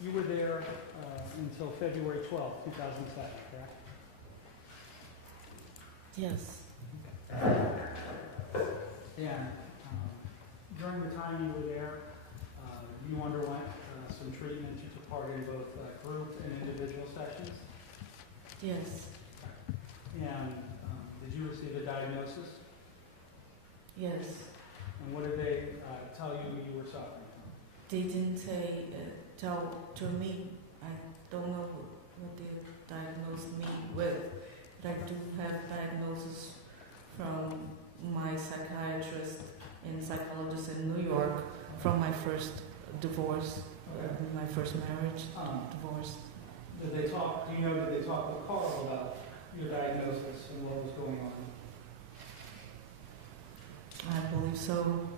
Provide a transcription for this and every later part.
You were there until February 12th, 2007, correct? Yes. And during the time you were there, you underwent some treatment. You took part in both group and individual sessions. Yes. And did you receive a diagnosis? Yes. And what did they tell you you were suffering They didn't say, tell to me. I don't know what they diagnosed me with. But I do have diagnosis from my psychiatrist and psychologist in New York from my first divorce, my first marriage, divorce. Did they talk, do you know, did they talk with Carl about your diagnosis and what was going on? I believe so.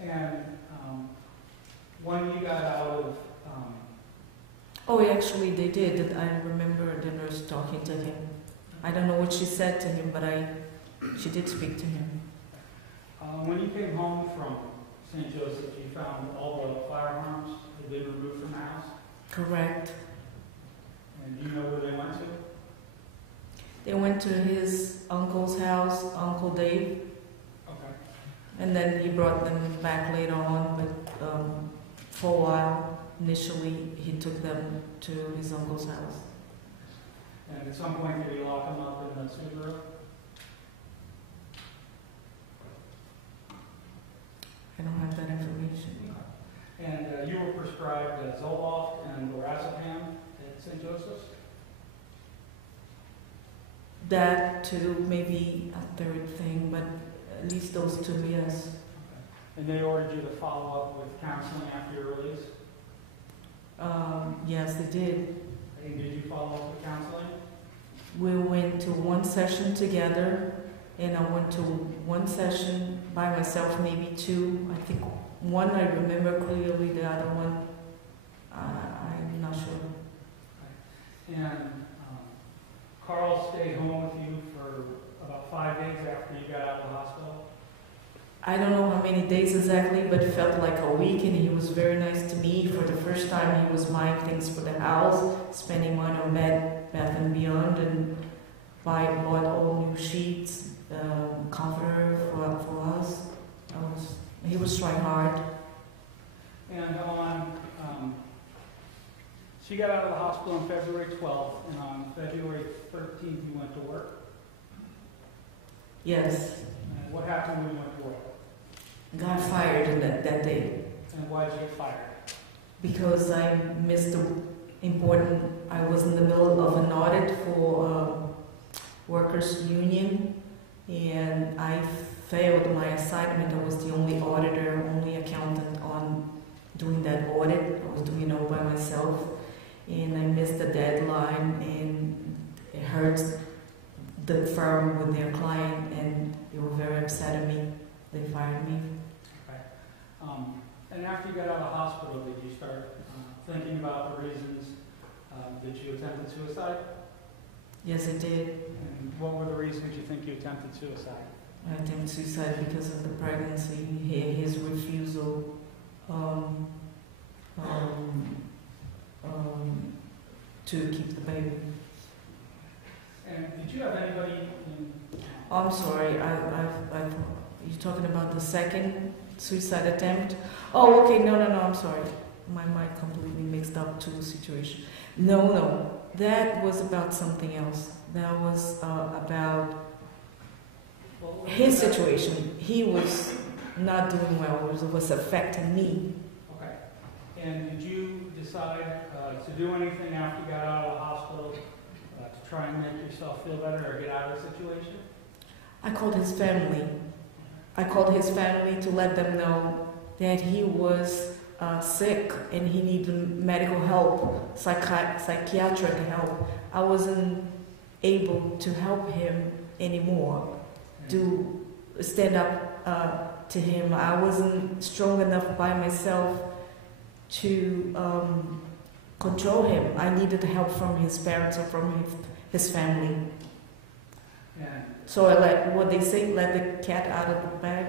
And when you got out of... Oh, actually they did. I remember the nurse talking to him. I don't know what she said to him, but she did speak to him. When you came home from St. Joseph, you found all the firearms had been removed from the house? Correct. And do you know where they went to? They went to his uncle's house, Uncle Dave. Okay. And then he brought them back later on, but for a while, initially, he took them to his uncle's house. And at some point, did he lock them up in the Subaru? I don't have that information. And you were prescribed Zoloft and lorazepam at St. Joseph's? That too, maybe a third thing, but at least those two, yes. Okay. And they ordered you to follow up with counseling after your release? Yes, they did. And did you follow up with counseling? We went to one session together, and I went to one session by myself, maybe two. I think one I remember clearly, the other one, I'm not sure. Okay. And Carl stayed home with you for about 5 days after you got out of the hospital? I don't know how many days exactly, but it felt like a week, and he was very nice to me. For the first time, he was buying things for the house, spending money on Bath and Beyond, and bought all new sheets, comforter for us. He was trying hard. And she got out of the hospital on February 12th, and on February 13th, you went to work? Yes. And what happened when you went to work? Got fired in that day. And why did you get fired? Because I missed the important, I was in the middle of an audit for workers' union, and I failed my assignment. I was the only auditor, only accountant on doing that audit. I was doing it all by myself, and I missed the deadline, and it hurt the firm with their client, and they were very upset at me. They fired me. Okay. And after you got out of the hospital, did you start thinking about the reasons that you attempted suicide? Yes, I did. And what were the reasons you think you attempted suicide? I attempted suicide because of the pregnancy, his refusal to keep the baby. And did you have anybody in... Oh, I'm sorry, you're talking about the second suicide attempt? Oh, okay, no, I'm sorry. My mind completely mixed up two situations. No, that was about something else. That was about his situation. He was not doing well. It was affecting me. Okay. And did you decide to do anything after you got out of the hospital to try and make yourself feel better or get out of the situation? I called his family. I called his family to let them know that he was sick and he needed medical help, psychiatric help. I wasn't able to help him anymore, to stand up to him. I wasn't strong enough by myself to control him. I needed help from his parents or from his family. So I let the cat out of the bag.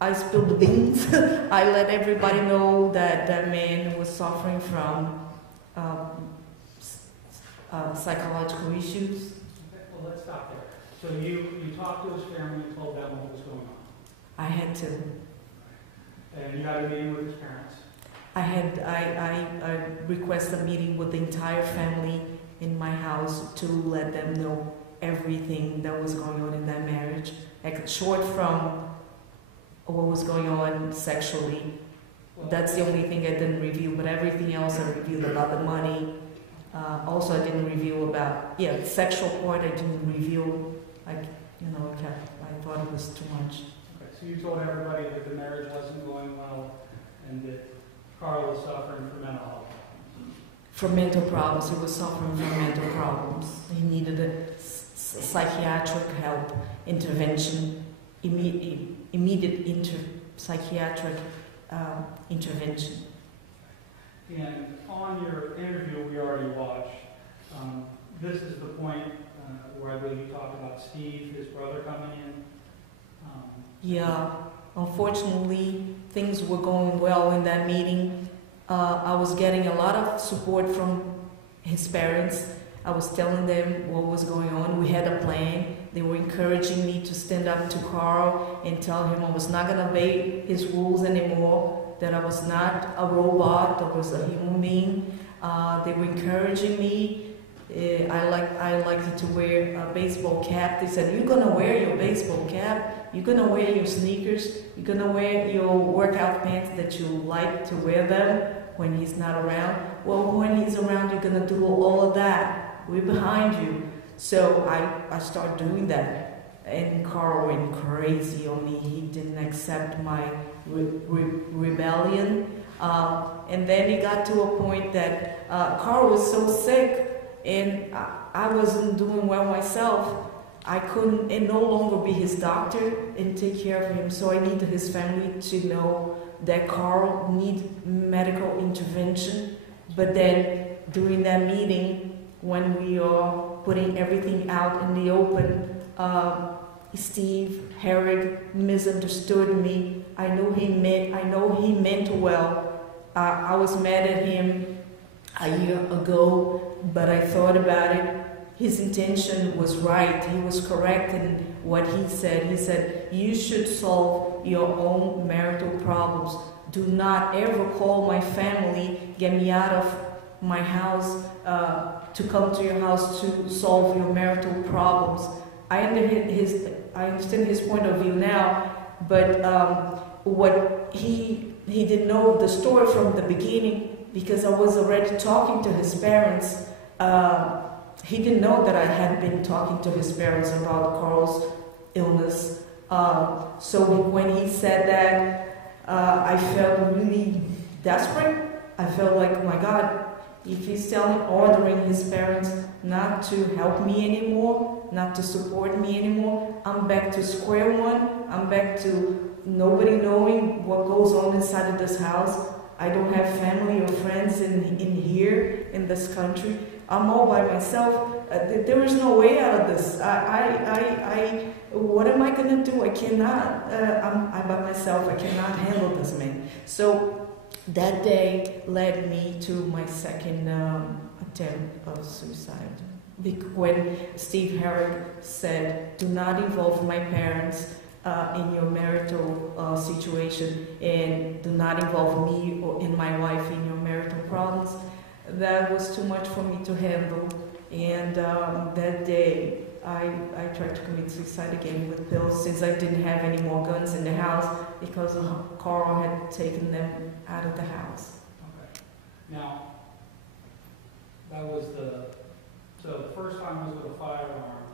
I spilled the beans. I let everybody know that that man was suffering from psychological issues. Okay, well, let's stop there. So you talked to his family and told them what was going on. I had to. And you had a meeting with his parents. I requested a meeting with the entire family in my house to let them know everything that was going on in that marriage, like short from what was going on sexually. Well, That's the only thing I didn't review, but everything else I reviewed about the money. Also, I didn't review about, the sexual part I didn't review. I thought it was too much. Okay, so you told everybody that the marriage wasn't going well and that Carl was suffering from mental health. For mental problems, he was suffering from mental problems. He needed a psychiatric help, intervention, immediate psychiatric intervention. And on your interview we already watched, this is the point where I believe you talked about Steve, his brother, coming in. Yeah, unfortunately, things were going well in that meeting. I was getting a lot of support from his parents. I was telling them what was going on. We had a plan. They were encouraging me to stand up to Carl and tell him I was not going to obey his rules anymore, that I was not a robot, I was a human being. They were encouraging me. I liked to wear a baseball cap. They said, "You're going to wear your baseball cap, you're going to wear your sneakers, you're going to wear your workout pants that you like to wear them when he's not around. Well, when he's around, you're going to do all of that. We're behind you." So I started doing that. And Carl went crazy on me. He didn't accept my rebellion. And then it got to a point that Carl was so sick and I wasn't doing well myself. I couldn't no longer be his doctor and take care of him. So I needed his family to know that Carl needed medical intervention. But then during that meeting, when we are putting everything out in the open, Steve Herrig misunderstood me. I know he meant well. I was mad at him a year ago, but I thought about it. His intention was right. He was correct in what he said. He said, "You should solve your own marital problems. Do not ever call my family, get me out of my house, to come to your house to solve your marital problems." I understand his point of view now, but what he didn't know the story from the beginning, because I was already talking to his parents. He didn't know that I had been talking to his parents about Carl's illness. So when he said that, I felt really desperate. I felt like, my God, if he's ordering his parents not to help me anymore, not to support me anymore, I'm back to square one. I'm back to nobody knowing what goes on inside of this house. I don't have family or friends in here, in this country. I'm all by myself. There is no way out of this. What am I going to do? I cannot. I'm by myself. I cannot handle this man. So that day led me to my second attempt of suicide. When Steve Herrig said, "Do not involve my parents in your marital situation, and do not involve me and my wife in your marital problems," that was too much for me to handle. And that day, I tried to commit suicide again with pills, since I didn't have any more guns in the house because Carl had taken them out of the house. Okay. Now, that was so the first time was with a firearm.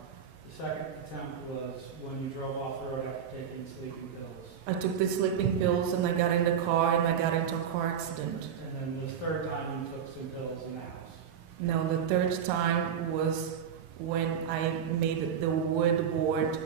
The second attempt was when you drove off the road after taking sleeping pills. I took the sleeping pills and I got in the car and I got into a car accident. And then the third time you took some pills in the house. No, the third time was when I made the wood board.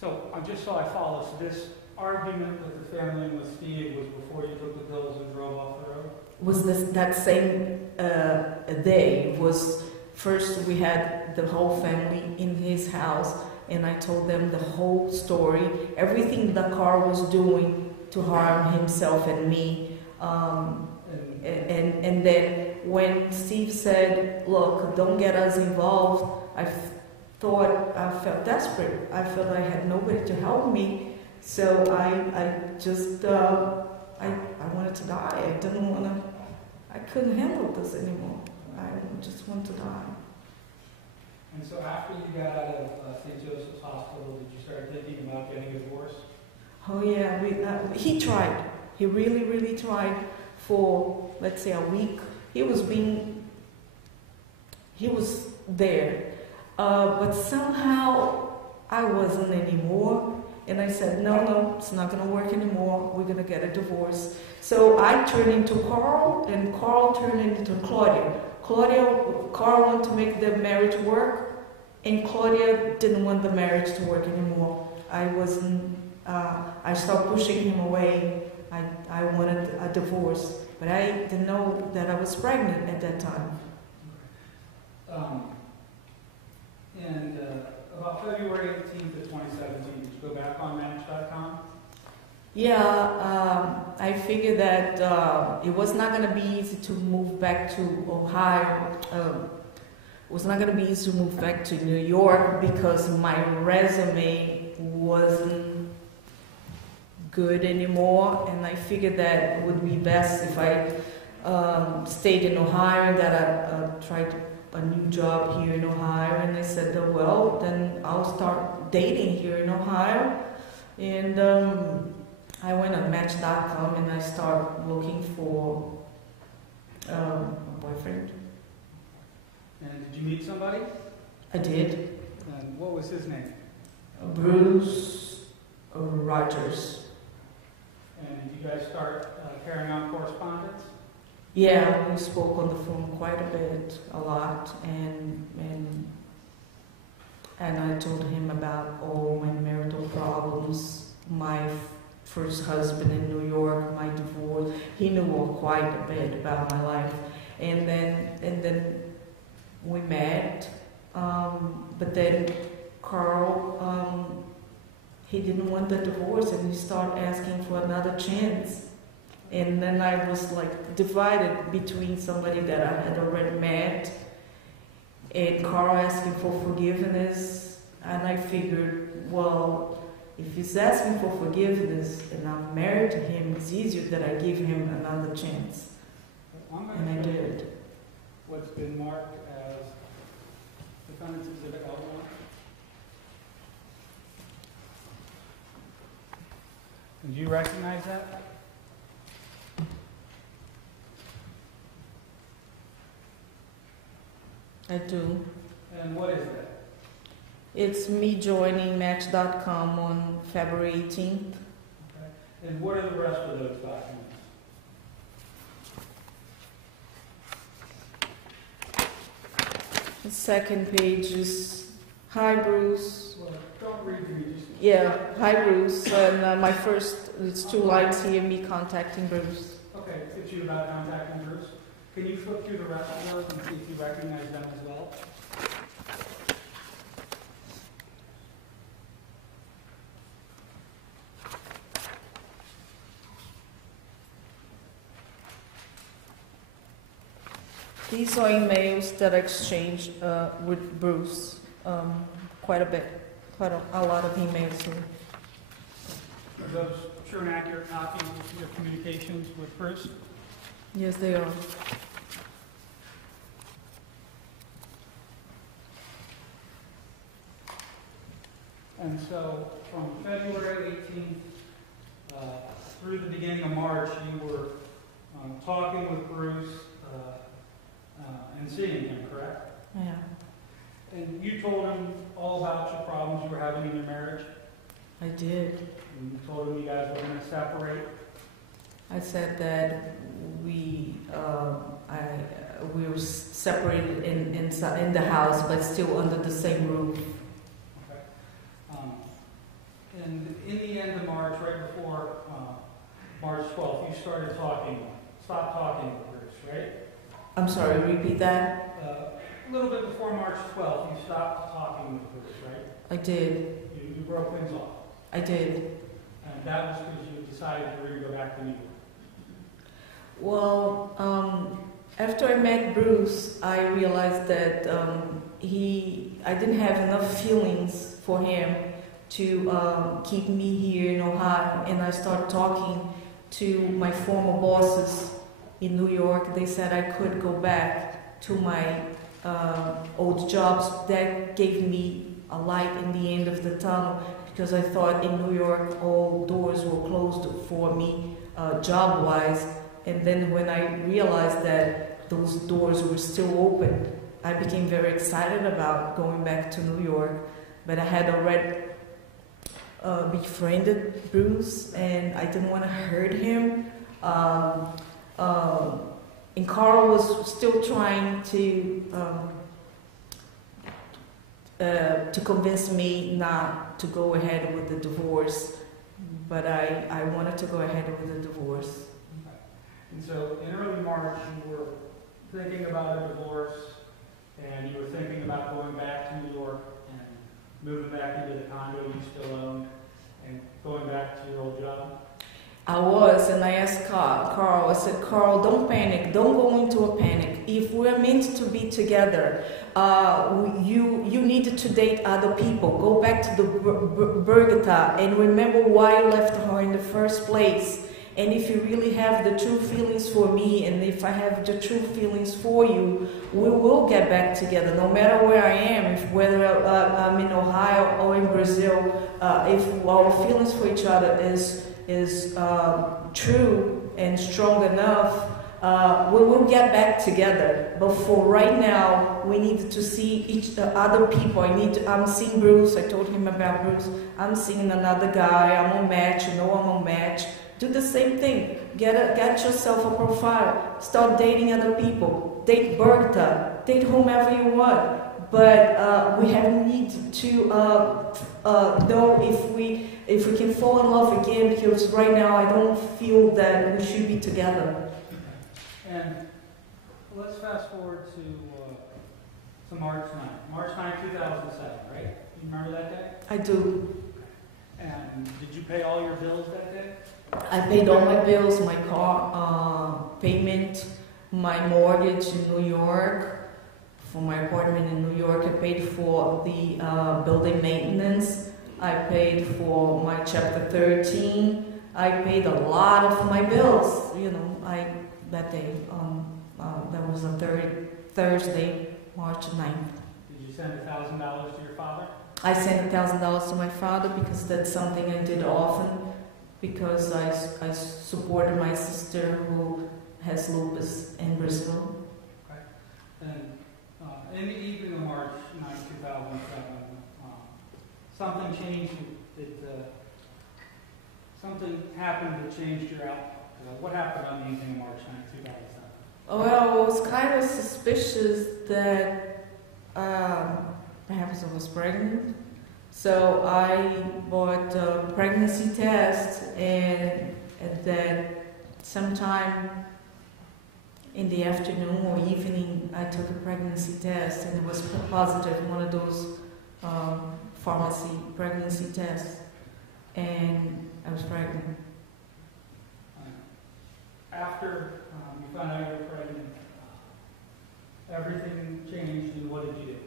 So, just so I follow, so this argument with the family and with Steve was before you took the pills and drove off the road? Was that same day. Was first we had the whole family in his house. and I told them the whole story, everything that Carl was doing to harm himself and me. And then when Steve said, look, don't get us involved, I felt desperate. I felt I had nobody to help me. So I just, I wanted to die. I couldn't handle this anymore. I just wanted to die. And so after you got out of St. Joseph's Hospital, did you start thinking about getting a divorce? Oh yeah, he tried. He really, really tried for, let's say, a week. He was there. But somehow I wasn't anymore. And I said, no, it's not going to work anymore. We're going to get a divorce. So I turned into Carl, and Carl turned into Claudia. Carl wanted to make the marriage work, and Claudia didn't want the marriage to work anymore. I started pushing him away. I wanted a divorce, but I didn't know that I was pregnant at that time. About February 18th of 2017, did you go back on Match.com? Yeah, I figured that it was not going to be easy to move back to Ohio. It was not going to be easy to move back to New York because my resume wasn't good anymore, and I figured that it would be best if I stayed in Ohio, that I tried a new job here in Ohio, and they said, well, then I'll start dating here in Ohio. And I went on Match.com and I started looking for a boyfriend. And did you meet somebody? I did. And what was his name? Bruce Rogers. And did you guys start carrying on correspondence? Yeah, we spoke on the phone quite a bit, a lot, and I told him about all my marital problems, my first husband in New York, my divorce. He knew quite a bit about my life, and then we met. But then Carl, he didn't want the divorce, and he started asking for another chance. And then I was like divided between somebody that I had already met and Carl asking for forgiveness. And I figured, well, if he's asking for forgiveness and I'm married to him, it's easier that I give him another chance. And I did. What's been marked as Defendant's Exhibit L1? Did you recognize that? I do. And what is that? It's me joining Match.com on February 18th. Okay. And what are the rest of those documents? The second page is, hi Bruce. Well, don't read me, just... Yeah, hi Bruce. And my first, it's 2 lines here, me contacting Bruce. Okay, it's you about contacting Bruce. Can you flip through the rest of those and see if you recognize them as well? These are emails that I exchanged with Bruce, quite a bit, quite a lot of emails here. Are those true and accurate copies of your communications with Bruce? Yes, they are. And so from February 18th through the beginning of March, you were talking with Bruce and seeing him, correct? Yeah. And you told him all about your problems you were having in your marriage? I did. And you told him you guys were going to separate? I said that we were separated in the house, but still under the same roof. Okay. And in the end of March, right before March 12th, you stopped talking with Bruce, right? I'm sorry, repeat that? A little bit before March 12th, you stopped talking with Bruce, right? I did. You broke things off. I did. And that was because you decided you were going to go back to New York. Well, after I met Bruce, I realized that I didn't have enough feelings for him to keep me here in Ohio, and I started talking to my former bosses in New York. They said I could go back to my old jobs. That gave me a light in the end of the tunnel, because I thought in New York all doors were closed for me job-wise. And then when I realized that those doors were still open, I became very excited about going back to New York. But I had already befriended Bruce, and I didn't want to hurt him. And Carl was still trying to convince me not to go ahead with the divorce, but I wanted to go ahead with the divorce. Okay. And so in early March, you were thinking about a divorce, and you were thinking about going back to New York and moving back into the condo you still owned and going back to your old job? I was, and I asked Carl, I said, Carl, don't panic, don't go into a panic. If we're meant to be together, you need to date other people. Go back to the Bergata and remember why you left her in the first place. And if you really have the true feelings for me, and if I have the true feelings for you, we will get back together, no matter where I am, whether I'm in Ohio or in Brazil. If our feelings for each other is true and strong enough, we will get back together. But for right now, we need to see each other people. I'm seeing Bruce. I told him about Bruce. I'm seeing another guy. I'm on Match. You know I'm on Match. Do the same thing. Get yourself a profile. Start dating other people. Date Bertha. Date whomever you want. But we need to know if we can fall in love again, because right now I don't feel that we should be together. And let's fast forward to March 9th. March 9th, 2007, right? You remember that day? I do. And did you pay all your bills that day? I paid all my bills, my car payment, my mortgage in New York, for my apartment in New York. I paid for the building maintenance. I paid for my Chapter 13. I paid a lot of my bills. That day, that was a Thursday, March 9th. Did you send $1,000 to your father? I sent $1,000 to my father because that's something I did often, because I supported my sister who has lupus in Brazil. Okay. And in the evening of March 9, 2007, something changed. Something happened that changed your outlook. What happened on the evening of March 9, 2007? Well, it was kind of suspicious that perhaps I was pregnant. So I bought a pregnancy test, and then sometime in the afternoon or evening, I took a pregnancy test, and it was positive, one of those pharmacy pregnancy tests, and I was pregnant. After you found out you were pregnant, everything changed, and what did you do?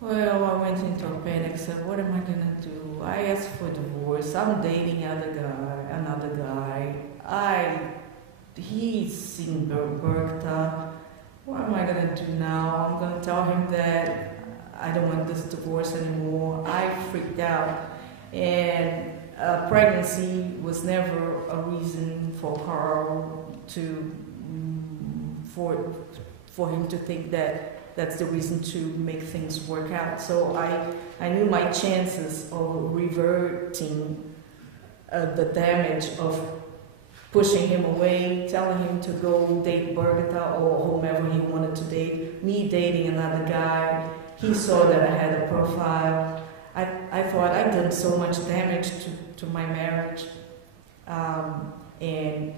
Well, I went into a panic, said, what am I going to do? I asked for divorce. I'm dating another guy. He's seen Bertha. What am I going to do now? I'm going to tell him that I don't want this divorce anymore. I freaked out. And pregnancy was never a reason for Carl for him to think that that's the reason to make things work out. So I knew my chances of reverting the damage of pushing him away, telling him to go date Bertha or whomever he wanted to date, me dating another guy. He saw that I had a profile. I thought I'd done so much damage to my marriage. And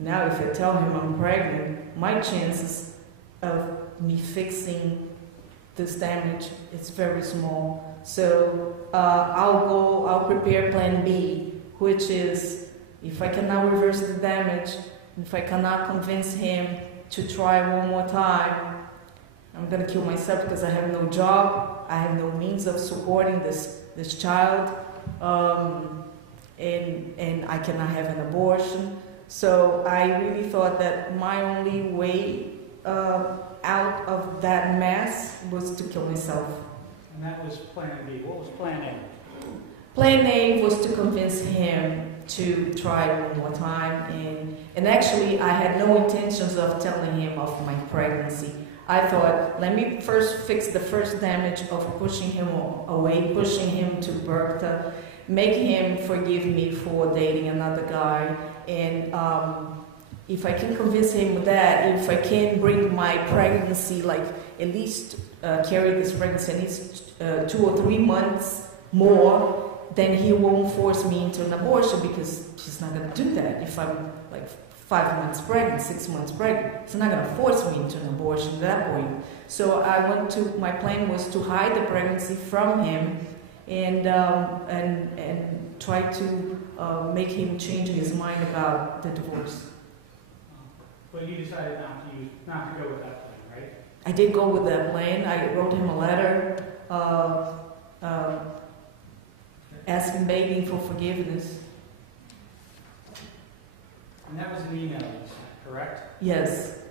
now if I tell him I'm pregnant, my chances of me fixing this damage is very small. I'll prepare plan B, which is if I cannot reverse the damage, if I cannot convince him to try one more time, I'm gonna kill myself because I have no job, I have no means of supporting this child, and I cannot have an abortion. So I really thought that my only way out of that mess was to kill myself. And that was plan B. What was plan A? Plan A was to convince him to try one more time, and actually I had no intentions of telling him of my pregnancy. I thought, let me first fix the first damage of pushing him away, pushing him to Bertha, make him forgive me for dating another guy, and if I can convince him of that, if I can bring my pregnancy, like at least carry this pregnancy at least 2 or 3 months more, then he won't force me into an abortion, because he's not going to do that. If I'm like 5 months pregnant, 6 months pregnant, he's not going to force me into an abortion at that point. So my plan was to hide the pregnancy from him and try to make him change his mind about the divorce. But you decided not to go with that plan, right? I did go with that plan. I wrote him a letter asking, begging for forgiveness. And that was an email you sent, correct? Yes.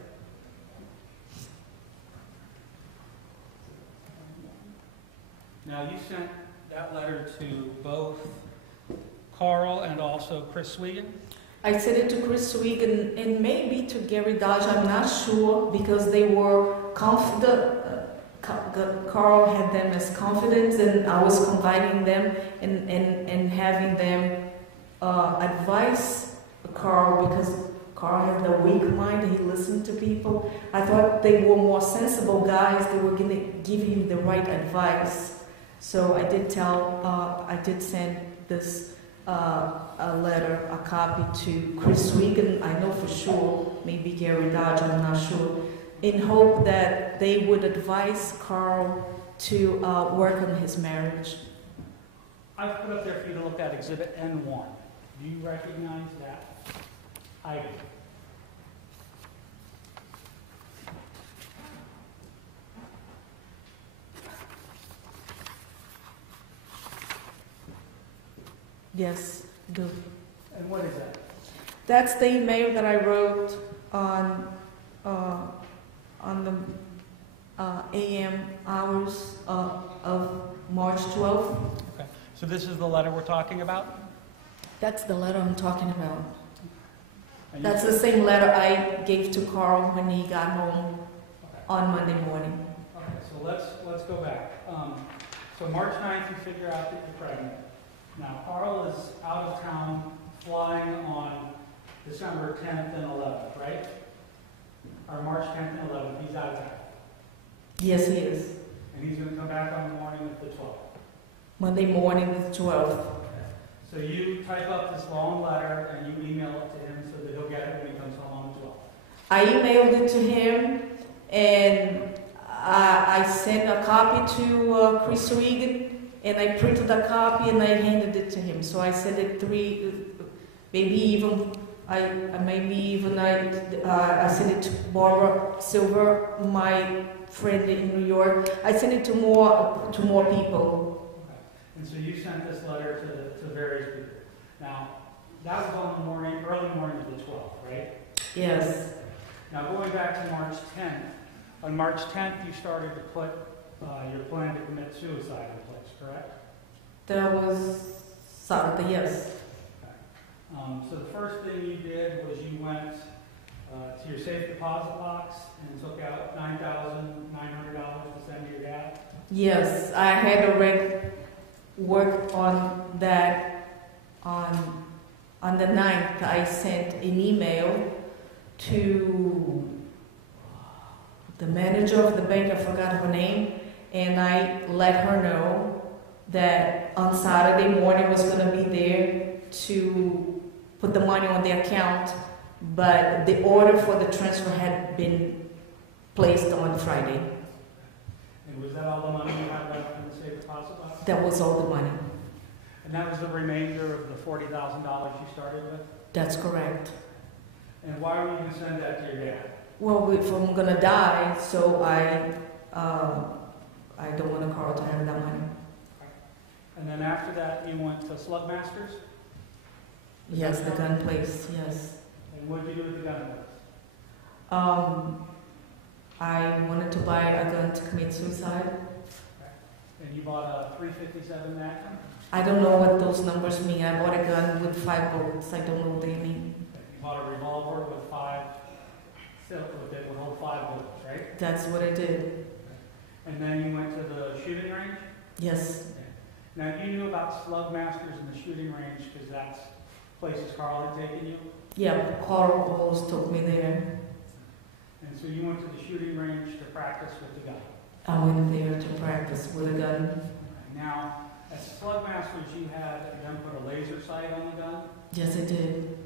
Now, you sent that letter to both Carl and also Chris Swegan? I sent it to Chris Swegan and maybe to Gary Dodge, I'm not sure, because they were confident. Carl had them as confident, and I was confiding them and having them advise Carl, because Carl had a weak mind, he listened to people. I thought they were more sensible guys, they were going to give him the right advice. So I did send this a letter, a copy to Chris Swegan, I know for sure, maybe Gary Dodge, I'm not sure, in hope that they would advise Carl to work on his marriage. I've put up there for you to look at Exhibit N1. Do you recognize that item? Yes, do. And what is that? That's the email that I wrote on the AM hours of March 12th. Okay. So this is the letter we're talking about? That's the letter I'm talking about. And That's the same letter I gave to Carl when he got home on Monday morning. Okay, so let's go back. So March 9th, you figure out that you're pregnant. Now, Carl is out of town flying on December 10th and 11th, right? Or March 10th and 11th, he's out of town. Yes, he is. And he's going to come back on the morning of the 12th. Monday morning, the 12th. So you type up this long letter and you email it to him so that he'll get it when he comes home on the 12th. I emailed it to him, and I sent a copy to Chris Swegan, and I printed a copy and I handed it to him. So I sent it I sent it to Barbara Silver, my friend in New York. I sent it to more people. Okay. And so you sent this letter to various people. Now, that was on the early morning of the 12th, right? Yes. Now, going back to March 10th, on March 10th, you started to put your plan to commit suicide in place, correct? That was Saturday, yes. Okay. So the first thing you did was you went to your safe deposit box and took out $9,900 to send to your dad? Yes, I had already worked on that on the 9th. I sent an email to the manager of the bank, I forgot her name, and I let her know that on Saturday morning I was going to be there to put the money on the account, but the order for the transfer had been placed on Friday. And And was that all the money you had left in the safe deposit box? That was all the money. And that was the remainder of the $40,000 you started with? That's correct. And why were you going to send that to your dad? Well, if I'm gonna die, so I don't want Carl to have that money. And then after that, you went to Slug Masters? Yes, the gun place, yes. And what did you do with the gun place? I wanted to buy a gun to commit suicide. And you bought a .357 Magnum? I don't know what those numbers mean. I bought a gun with 5 bullets. I don't know what they mean. You bought a revolver with that would hold 5 bullets, right? That's what I did. And then you went to the shooting range? Yes. Now, you knew about Slug Masters and the shooting range because that's places Carl had taken you? Yeah, Carl always took me there. And so you went to the shooting range to practice with the gun? I went there to practice with a gun. Now, at Slug Masters, you had them put a laser sight on the gun? Yes, I did.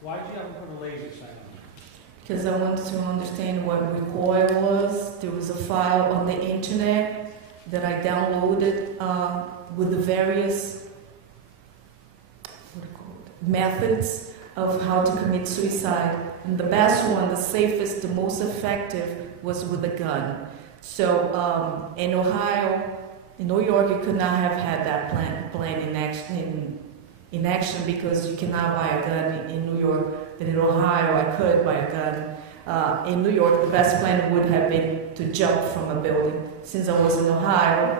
Why did you have them put a laser sight on it? Because I wanted to understand what recoil was. There was a file on the internet that I downloaded with the various methods of how to commit suicide. And the best one, the safest, the most effective was with a gun. So in Ohio, in New York, you could not have had that plan in action because you cannot buy a gun in New York. But in Ohio, I could buy a gun. In New York, the best plan would have been to jump from a building. Since I was in Ohio,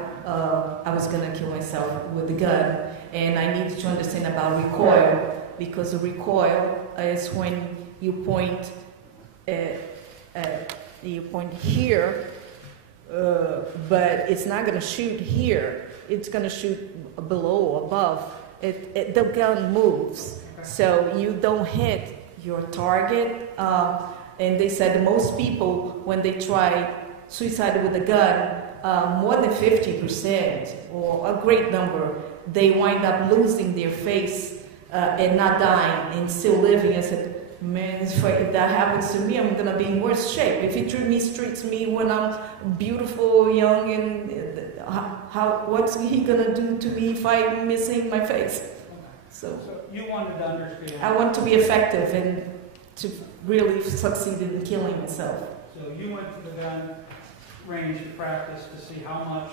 I was going to kill myself with the gun. And I needed to understand about recoil, because the recoil is when you point here, but it's not going to shoot here. It's going to shoot below, above. The gun moves, so you don't hit your target. And they said most people, when they try suicide with a gun, more than 50%, or a great number, they wind up losing their face and not dying and still living. I said, man, if that happens to me, I'm gonna be in worse shape. If he treats me when I'm beautiful, young, and what's he gonna do to me if I'm missing my face? So you wanted to understand. I want to be effective and to really succeed in killing myself. So you went to the gun range to practice to see how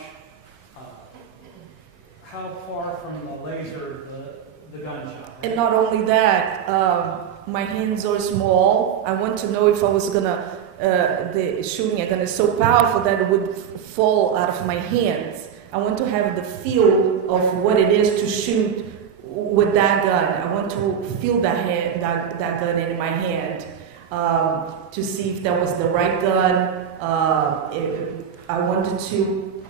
far from the laser the gun shot. And not only that, my hands are small. I want to know if I was gonna, the shooting a gun is so powerful that it would fall out of my hands. I want to have the feel of what it is to shoot with that gun. I want to feel that gun in my hand to see if that was the right gun. I wanted to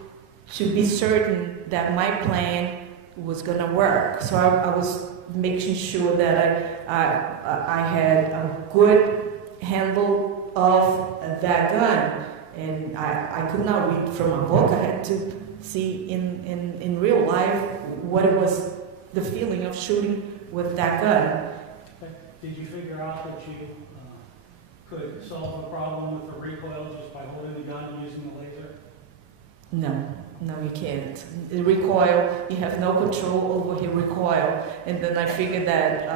be certain that my plan was gonna work. So I was making sure that I had a good handle of that gun, and I could not read from a book. I had to see in real life what it was, the feeling of shooting with that gun. Did you figure out that you could solve the problem with the recoil just by holding the gun and using the laser? No, you can't. The recoil, you have no control over your recoil. And then I figured that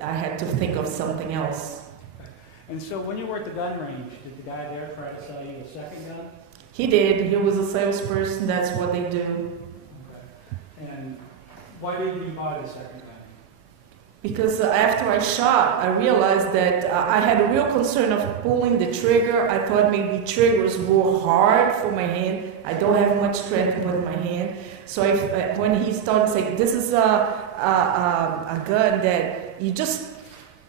I had to think of something else. Okay. And so when you were at the gun range, did the guy there try to sell you a second gun? He did. He was a salesperson. That's what they do. Okay. And why didn't you buy the second gun? Because after I shot, I realized that I had a real concern of pulling the trigger. I thought maybe triggers were hard for my hand. I don't have much strength with my hand. So when he started saying, this is a gun that you just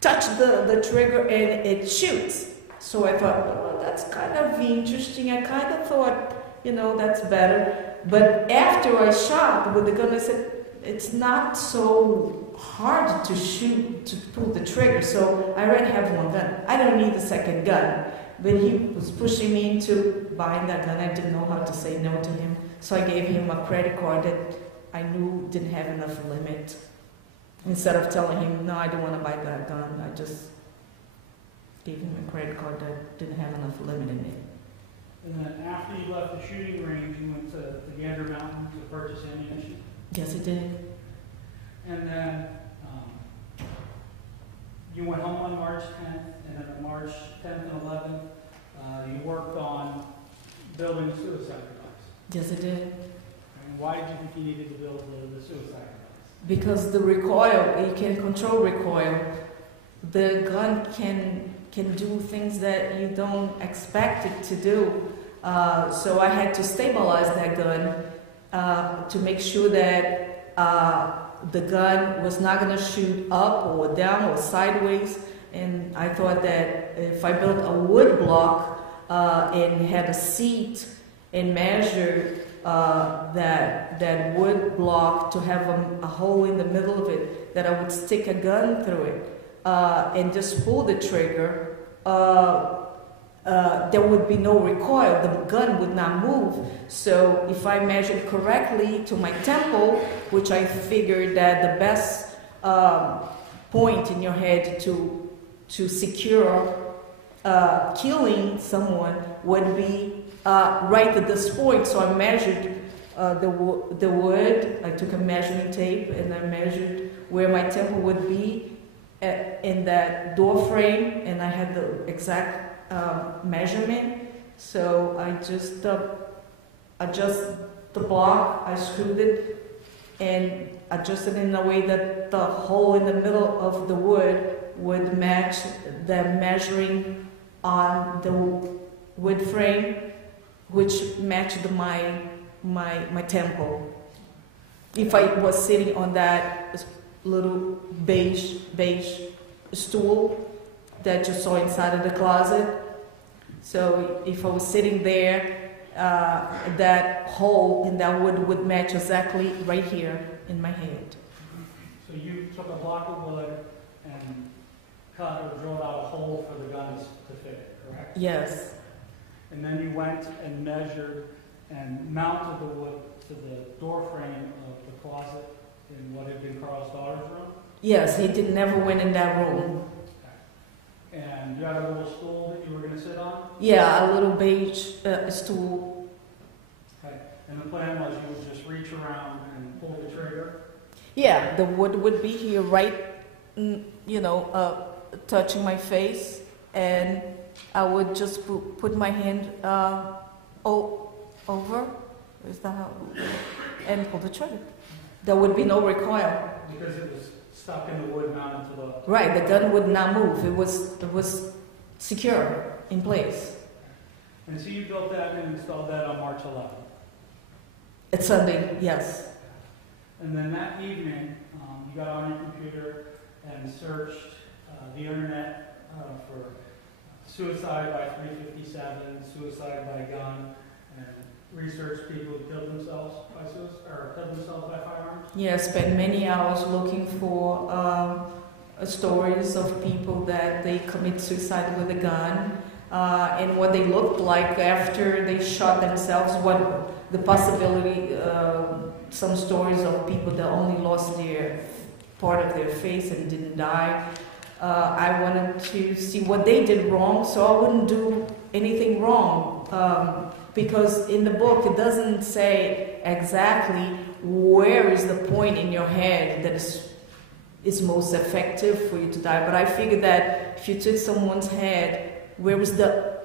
touch the trigger and it shoots. So I thought, well, that's kind of interesting. I kind of thought, that's better. But after I shot with the gun, I said, it's not so hard to shoot, to pull the trigger, so I already have one gun. I don't need a second gun. But he was pushing me into buying that gun. I didn't know how to say no to him. So I gave him a credit card that I knew didn't have enough limit. Instead of telling him, no, I don't want to buy that gun, I just gave him a credit card that didn't have enough limit in it. And then after you left the shooting range, you went to Gander Mountain to purchase ammunition. Yes, it did. And then you went home on March 10th, and then on March 10th and 11th, you worked on building a suicide device. Yes, it did. And why did you think you needed to build the suicide device? Because the recoil, you can control recoil. The gun can do things that you don't expect it to do. So I had to stabilize that gun to make sure that the gun was not going to shoot up or down or sideways. And I thought that if I built a wood block and had a seat and measured that wood block to have a hole in the middle of it, that I would stick a gun through it and just pull the trigger, there would be no recoil. The gun would not move. So if I measured correctly to my temple, which I figured that the best point in your head to secure killing someone would be right at this point. So I measured the wood. I took a measuring tape and I measured where my temple would be in that door frame, and I had the exact measurement. So I just adjust the block, I screwed it and adjusted in a way that the hole in the middle of the wood would match the measuring on the wood frame, which matched my temple. If I was sitting on that little beige stool that you saw inside of the closet, so if I was sitting there, that hole in that wood would match exactly right here in my head. So you took a block of wood and cut or drilled out a hole for the guns to fit it, correct? Yes. And then you went and measured and mounted the wood to the door frame of the closet in what had been Carl's daughter's room? Yes, he never went in that room. And you had a little stool that you were going to sit on? Yeah, a little beige stool. Okay. And the plan was you would just reach around and pull the trigger? Yeah, the wood would be here, right, touching my face, and I would just put my hand over, is that how, and pull the trigger. There would be no recoil. Because it was stuck in the wood mounted to the... Right, the gun would not move. It was secure in place. And so you built that and installed that on March 11th? It's Sunday, yes. And then that evening, you got on your computer and searched the internet for suicide by 357, suicide by gun, and researched people who killed themselves by suicide or killed themselves by firearms? Yeah, I spent many hours looking for stories of people that they commit suicide with a gun and what they looked like after they shot themselves. What the possibility? Some stories of people that only lost their part of their face and didn't die. I wanted to see what they did wrong, so I wouldn't do anything wrong. Because in the book, it doesn't say exactly where is the point in your head that is most effective for you to die. But I figured that if you took someone's head, where is the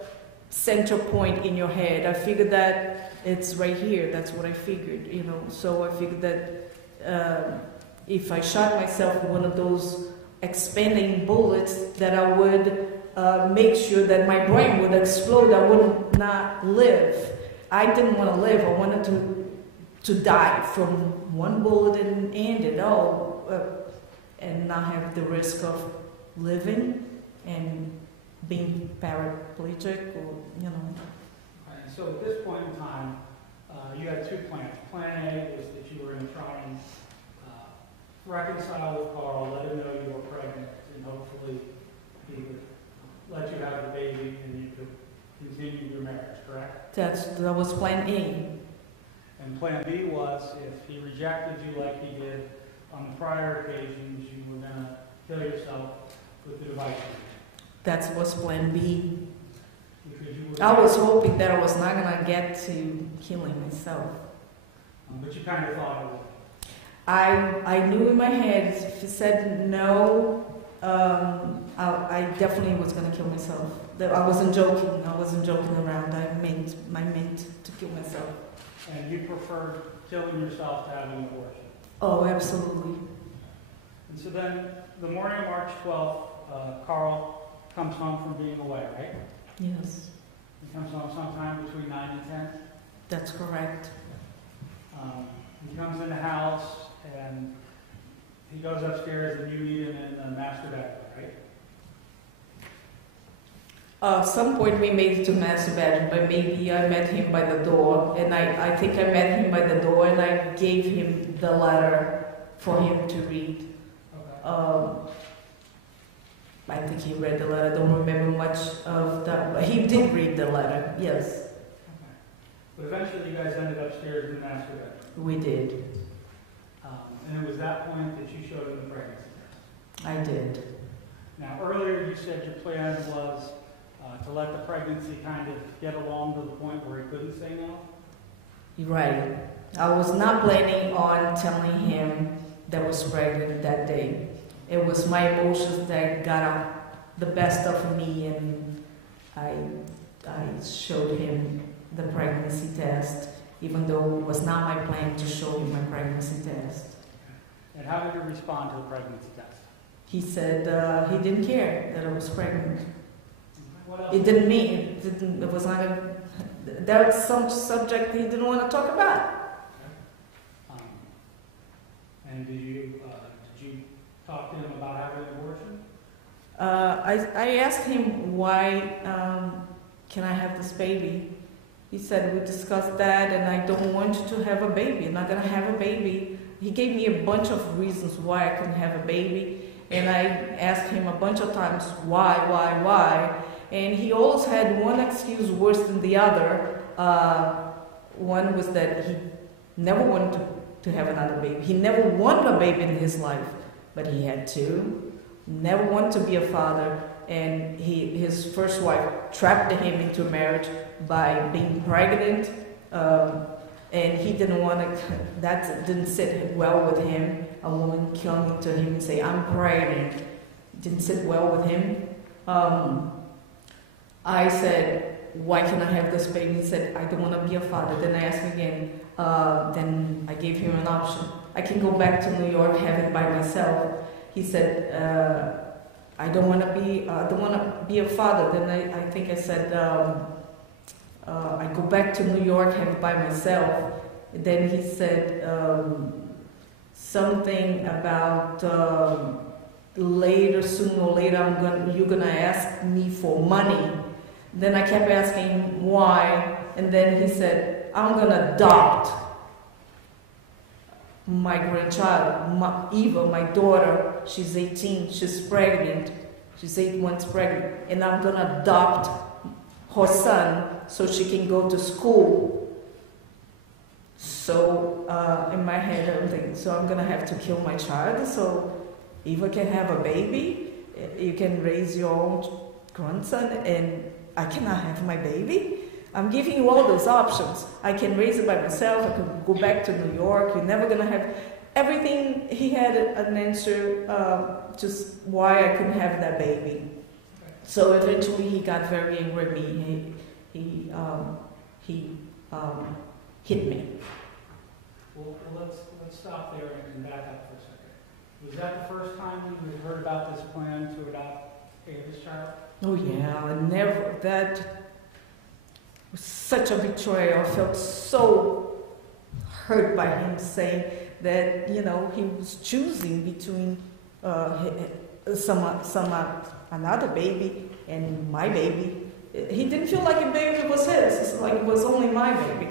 center point in your head? I figured that it's right here. That's what I figured, So I figured that if I shot myself with one of those expanding bullets, that I would make sure that my brain would explode. I would not live. I didn't want to live. I wanted to die from one bullet and end it all, and not have the risk of living and being paraplegic or. Okay, so at this point in time, you had two plans. Plan A was that you were going to try and reconcile with Carl, let him know you were pregnant, and hopefully he would let you have the baby and you could continue your marriage, correct? That was plan A. And plan B was if he rejected you like he did on the prior occasions, you were going to kill yourself with the device. That was plan B. Because you I was hoping that I was not gonna get to killing myself. But you kind of thought it would. I knew in my head if he said no, I definitely was gonna kill myself. I wasn't joking. I wasn't joking around. I meant to kill myself. And you preferred killing yourself to having an abortion. Oh, absolutely. And so then, the morning of March 12th, Carl comes home from being away, right? Yes, He comes home sometime between 9 and 10. that's correct. He comes in the house and he goes upstairs and you meet him in the master bedroom, right? Some point we made it to master bedroom, but maybe I met him by the door, and I think I met him by the door, and I gave him the letter for him to read. Okay. I think he read the letter. I don't remember much of that, but he did read the letter. Yes, Okay. But eventually you guys ended upstairs in the master bedroom. we did. And it was that point that you showed him the pregnancy test. I did. Now, earlier you said your plan was to let the pregnancy kind of get along to the point where he couldn't say no. Right. I was not planning on telling him that I was pregnant that day. It was my emotions that got the best of me, and I showed him the pregnancy test, even though it was not my plan to show him my pregnancy test. And how did he respond to the pregnancy test? He said he didn't care that I was pregnant. What else? It didn't mean it was not a, that was some subject he didn't want to talk about. And did you talk to him about having an abortion? I asked him why can I have this baby. He said we discussed that, and I don't want you to have a baby. I'm not gonna have a baby. He gave me a bunch of reasons why I couldn't have a baby, and I asked him a bunch of times why, and he always had one excuse worse than the other. One was that he never wanted to have another baby. He never wanted a baby in his life, but he had two. Never wanted to be a father, and his first wife trapped him into marriage by being pregnant, and he didn't want to. That didn't sit well with him. A woman coming to him and say, "I'm pregnant," didn't sit well with him. I said, "Why can I have this baby?" He said, "I don't want to be a father." Then I asked him again. Then I gave him an option. I can go back to New York, have it by myself. He said, "I don't want to be a father." Then I think I said, "I go back to New York, have it by myself." Then he said something about later, sooner or later, you're gonna ask me for money. Then I kept asking why, and then he said, "I'm gonna adopt my grandchild, Eva, my daughter. She's 18, she's pregnant, she's 8 months pregnant, and I'm gonna adopt her son so she can go to school." So in my head, I'm thinking, so I'm gonna have to kill my child so Eva can have a baby. You can raise your own grandson, and I cannot have my baby. I'm giving you all those options. I can raise it by myself. I can go back to New York. You're never gonna have everything. He had an answer just why I couldn't have that baby. So eventually, he got very angry at me. He hit me. Well, let's stop there and back up for a second. Was that the first time you had heard about this plan to adopt Ava's child? Oh yeah, never. That was such a betrayal. I felt so hurt by him saying that he was choosing between another baby and my baby. He didn't feel like a baby was his. It's like it was only my baby.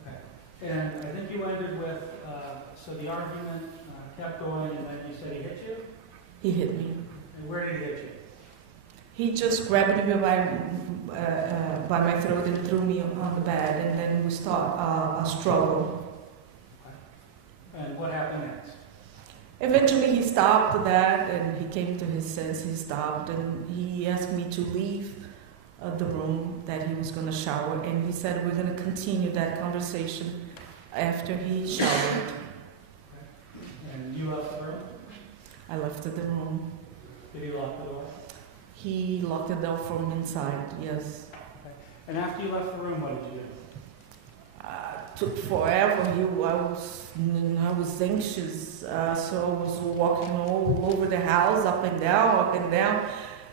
Okay. And I think you ended with so the argument kept going, and then you said he hit you. He hit me. And where did he hit you? He just grabbed me by my throat and threw me on the bed, and then we start a struggle. And what happened next? Eventually he stopped that, and he came to his senses. He stopped, and he asked me to leave. the room that he was going to shower, and he said we're going to continue that conversation after he showered. And you left the room? I left the room. Did he lock the door? He locked the door from inside, yes. Okay. And after you left the room, what did you do? Took forever. I was anxious, so I was walking all over the house, up and down.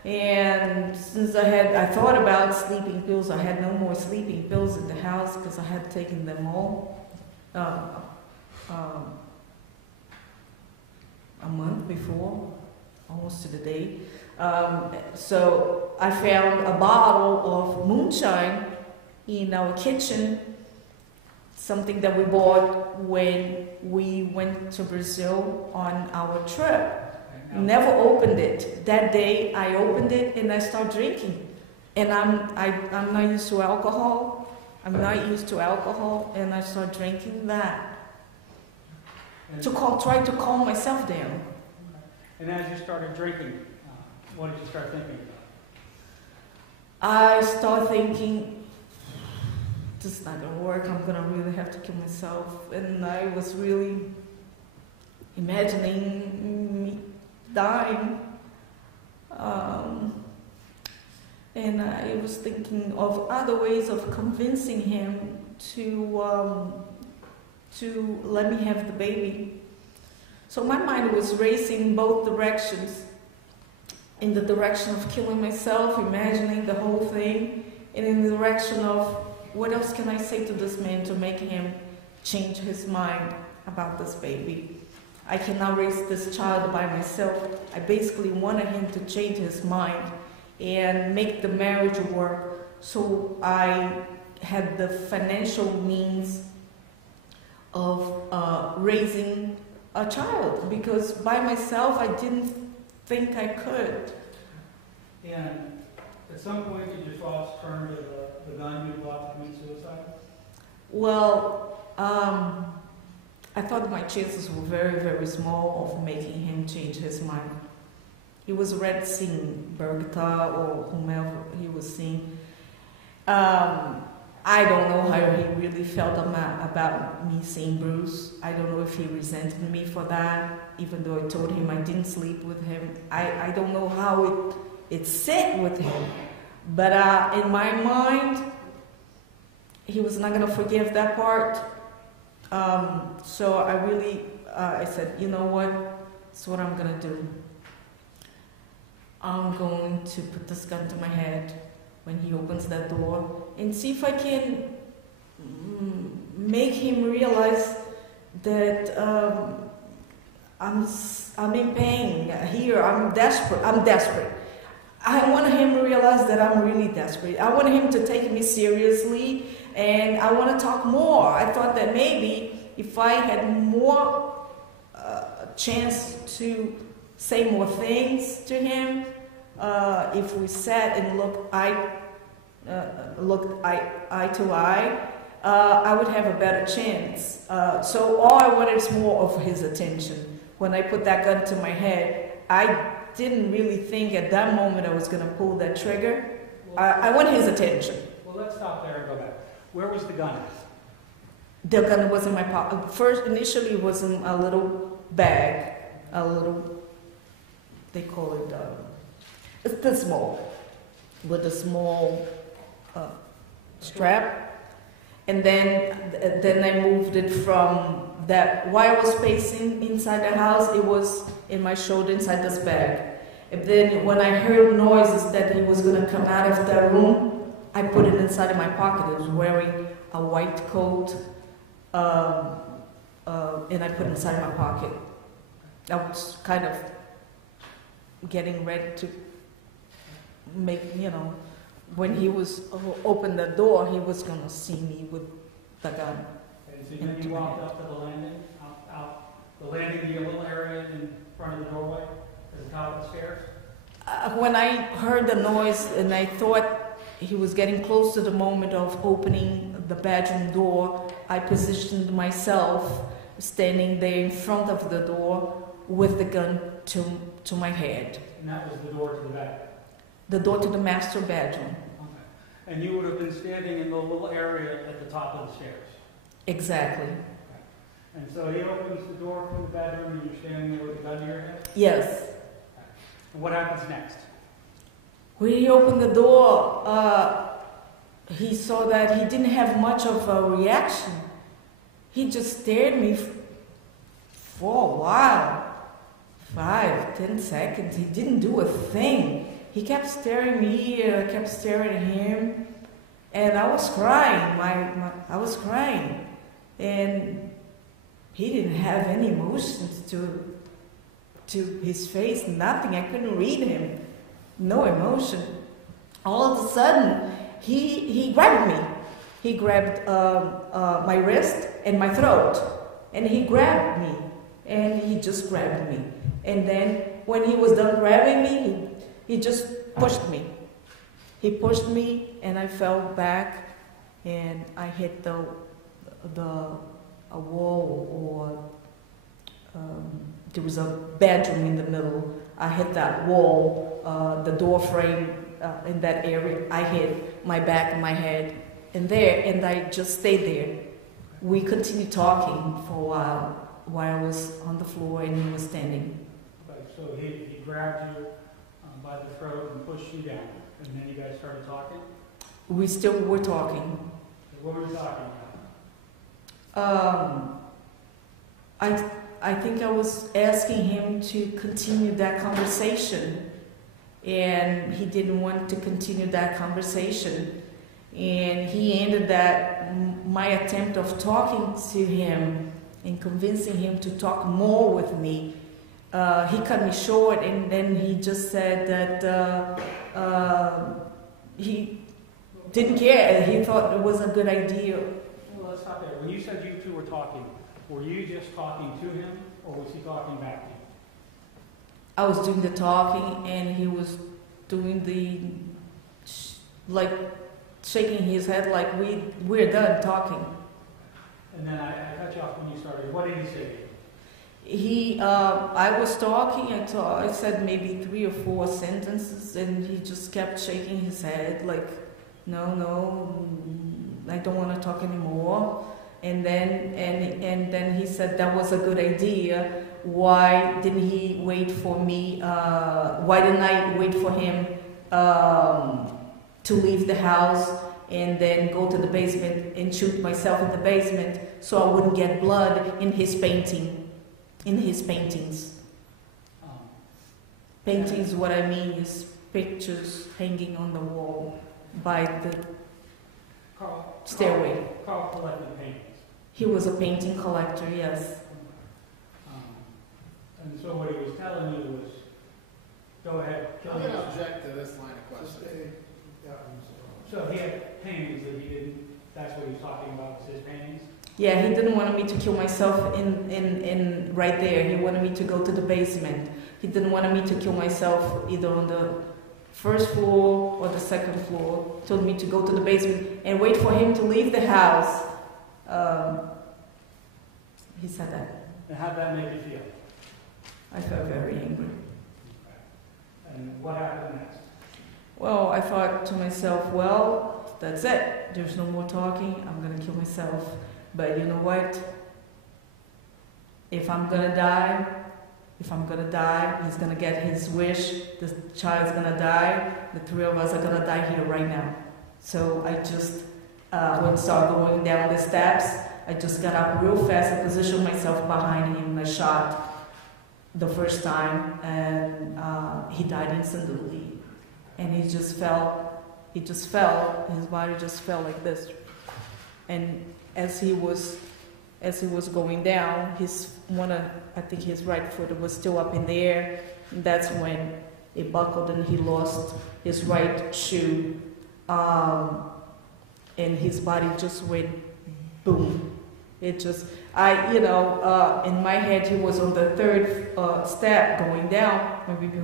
And since I thought about sleeping pills, I had no more sleeping pills in the house because I had taken them all a month before, almost to the day. So I found a bottle of moonshine in our kitchen, something that we bought when we went to Brazil on our trip. Never opened it. That day I opened it and I started drinking. And I'm not used to alcohol. And I started drinking that to try to calm myself down. And as you started drinking, what did you start thinking about? I started thinking, this is not gonna work. I'm gonna really have to kill myself. And I was really imagining me dying. And I was thinking of other ways of convincing him to let me have the baby. So my mind was racing in both directions. In the direction of killing myself, imagining the whole thing, and in the direction of what else can I say to this man to make him change his mind about this baby. I cannot raise this child by myself. I basically wanted him to change his mind and make the marriage work, so I had the financial means of raising a child, because by myself I didn't think I could. And at some point did your thoughts turn to the gun you bought to commit suicide? Well, I thought my chances were very, very small of making him change his mind. He was already seeing Bergta or whomever he was seeing. I don't know how he really felt about me seeing Bruce. I don't know if he resented me for that, even though I told him I didn't sleep with him. I don't know how it sat with him. But in my mind, he was not going to forgive that part. So I really, I said, you know what? That's what I'm going to do. I'm going to put this gun to my head when he opens that door and see if I can make him realize that I'm in pain here. I'm desperate. I want him to realize that I'm really desperate. I want him to take me seriously, and I want to talk more. I thought that maybe if I had more chance to say more things to him, if we sat and looked eye to eye, I would have a better chance. So all I wanted is more of his attention. When I put that gun to my head, I didn't really think at that moment I was going to pull that trigger. I want his attention. Well, let's stop there and go back. Where was the gun? The gun was in my pocket. First, initially, it was in a little bag, they call it, it's this small, with a small strap. And then I moved it from that, while I was pacing inside the house, it was in my shoulder inside this bag. And then when I heard noises that he was going to come out of that room, I put it inside of my pocket. I was wearing a white coat, and I put it inside my pocket. I was kind of getting ready to make, when he was open the door, he was going to see me with the gun. Okay, so then you walked up to the landing, out the landing, the little area in front of the doorway, at the top of the stairs? When I heard the noise and I thought he was getting close to the moment of opening the bedroom door, I positioned myself standing there in front of the door with the gun to my head. And that was the door to the back? The door to the master bedroom. Okay. And you would have been standing in the little area at the top of the stairs. Exactly. And so he opens the door from the bedroom and you're standing there with a gun to your head? Yes. And what happens next? When he opened the door, he saw that he didn't have much of a reaction. He just stared at me for a while. 5-10 seconds. He didn't do a thing. He kept staring at me, I kept staring at him, and I was crying. I was crying, and he didn't have any emotions to his face. Nothing. I couldn't read him. No emotion. All of a sudden, he grabbed me. He grabbed my wrist and my throat, and he grabbed me, and he just grabbed me. And then when he was done grabbing me, he just pushed me. He pushed me, and I fell back, and I hit a wall, or there was a bedroom in the middle. I hit that wall, the door frame in that area. I hit my back and my head, and I just stayed there. We continued talking for a while I was on the floor and he was standing. Okay, so he grabbed you by the throat and pushed you down, and then you guys started talking? We still were talking. What were you talking about? I think I was asking him to continue that conversation, and he didn't want to continue that conversation. And he ended that my attempt of talking to him and convincing him to talk more with me. He cut me short, and then he just said that he didn't care. He thought it was a good idea. Well, let's stop there. When you said you two were talking, were you just talking to him, or was he talking back to you? I was doing the talking, and he was doing the, like, shaking his head like we're done talking. And then I cut you off when you started. What did he say? I was talking, I said maybe 3 or 4 sentences, and he just kept shaking his head like, no, I don't want to talk anymore. And then he said that was a good idea. Why didn't he wait for me? Why didn't I wait for him to leave the house and then go to the basement and shoot myself in the basement so I wouldn't get blood in his paintings? Paintings, what I mean is pictures hanging on the wall by the stairway. Carl collected paintings. He was a painting collector, yes. And so what he was telling you was, go ahead, kill I'm going to yourself. object to this line of questioning. So he had paintings that he didn't, that's what he was talking about, was his paintings? Yeah, he didn't want me to kill myself in right there. He wanted me to go to the basement. He didn't want me to kill myself either on the first floor or the second floor. Told me to go to the basement and wait for him to leave the house. He said that. And how'd that make you feel? I felt very angry. And what happened next? Well, I thought to myself, well, that's it. There's no more talking. I'm going to kill myself. But you know what? If I'm going to die, he's going to get his wish. The child's going to die. The 3 of us are going to die here right now. So I just, when I started going down the steps, I just got up real fast and positioned myself behind him. I shot the first time, and he died instantly. And he just fell, his body just fell like this. And as he was going down, I think his right foot was still up in the air. And that's when it buckled and he lost his right shoe. And his body just went boom. It just, in my head, he was on the 3rd step going down. Maybe he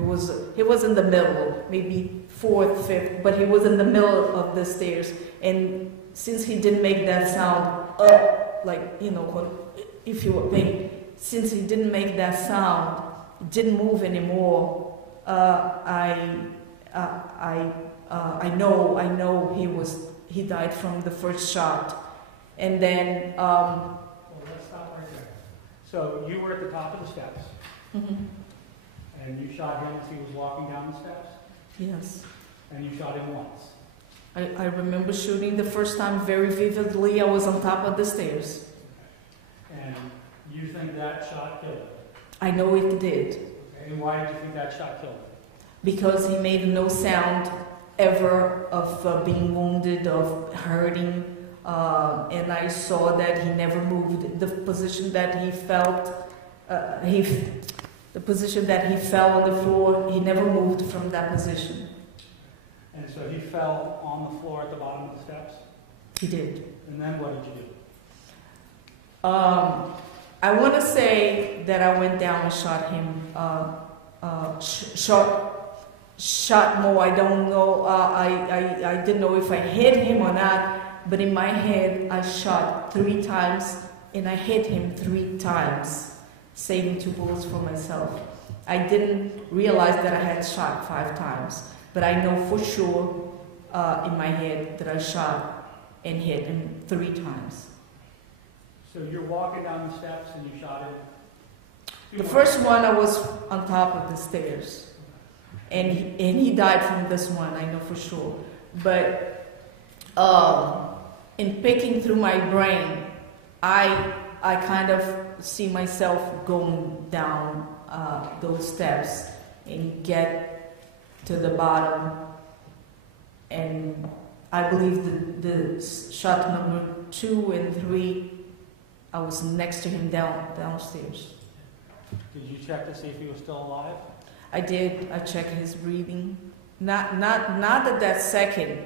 was in the middle, maybe 4th, 5th, but he was in the middle of the stairs. And since he didn't make that sound, if you were paying, since he didn't make that sound, didn't move anymore, I I know he died from the first shot, and then. Well, let's stop right there. So you were at the top of the steps, Mhm. and you shot him as he was walking down the steps, Yes. and you shot him once. I remember shooting the first time very vividly. I was on top of the stairs. And you think that shot killed him. I know it did, Okay, and why did you think that shot killed him? because he made no sound ever of being wounded, of hurting, and I saw that he never moved. The position that he felt, the position that he fell on the floor, he never moved from that position. And so he fell on the floor at the bottom of the steps? He did. And then what did you do? I want to say that I went down and shot him. Shot more. I don't know. I didn't know if I hit him or not. But in my head, I shot 3 times, and I hit him 3 times, saving 2 bullets for myself. I didn't realize that I had shot 5 times, but I know for sure in my head that I shot and hit him 3 times. So you're walking down the steps and you shot him? The first one, I was on top of the stairs, and he died from this one, I know for sure. But in picking through my brain, I kind of see myself going down those steps and get to the bottom, and I believe the shot number 2 and 3, I was next to him downstairs. Did you check to see if he was still alive? I did. I checked his breathing. Not at that second.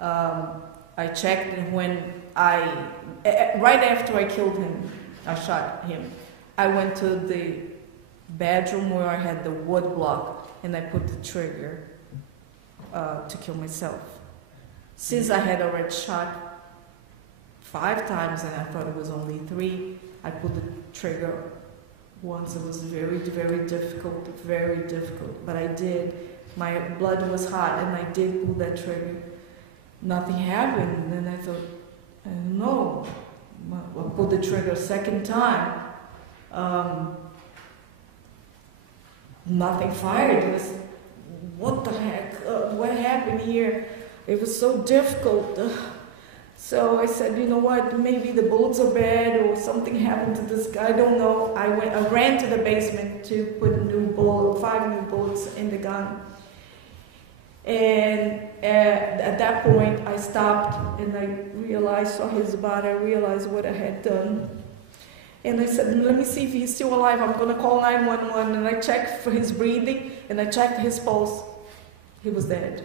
I checked when right after I killed him, I shot him. I went to the bedroom where I had the wood block, and I put the trigger to kill myself. Since I had already shot 5 times and I thought it was only 3, I put the trigger once. It was very, very difficult, but I did. My blood was hot, and I did pull that trigger. Nothing happened, and I thought, I don't know. I pulled the trigger a second time. Nothing fired. It was, what the heck? What happened here? It was so difficult. So I said, you know what, maybe the bullets are bad or something happened to this guy, I don't know. I ran to the basement to put 5 new bullets in the gun. And at that point, I stopped and I saw his body, I realized what I had done. And I said, let me see if he's still alive, I'm gonna call 911. And I checked for his breathing and I checked his pulse. He was dead.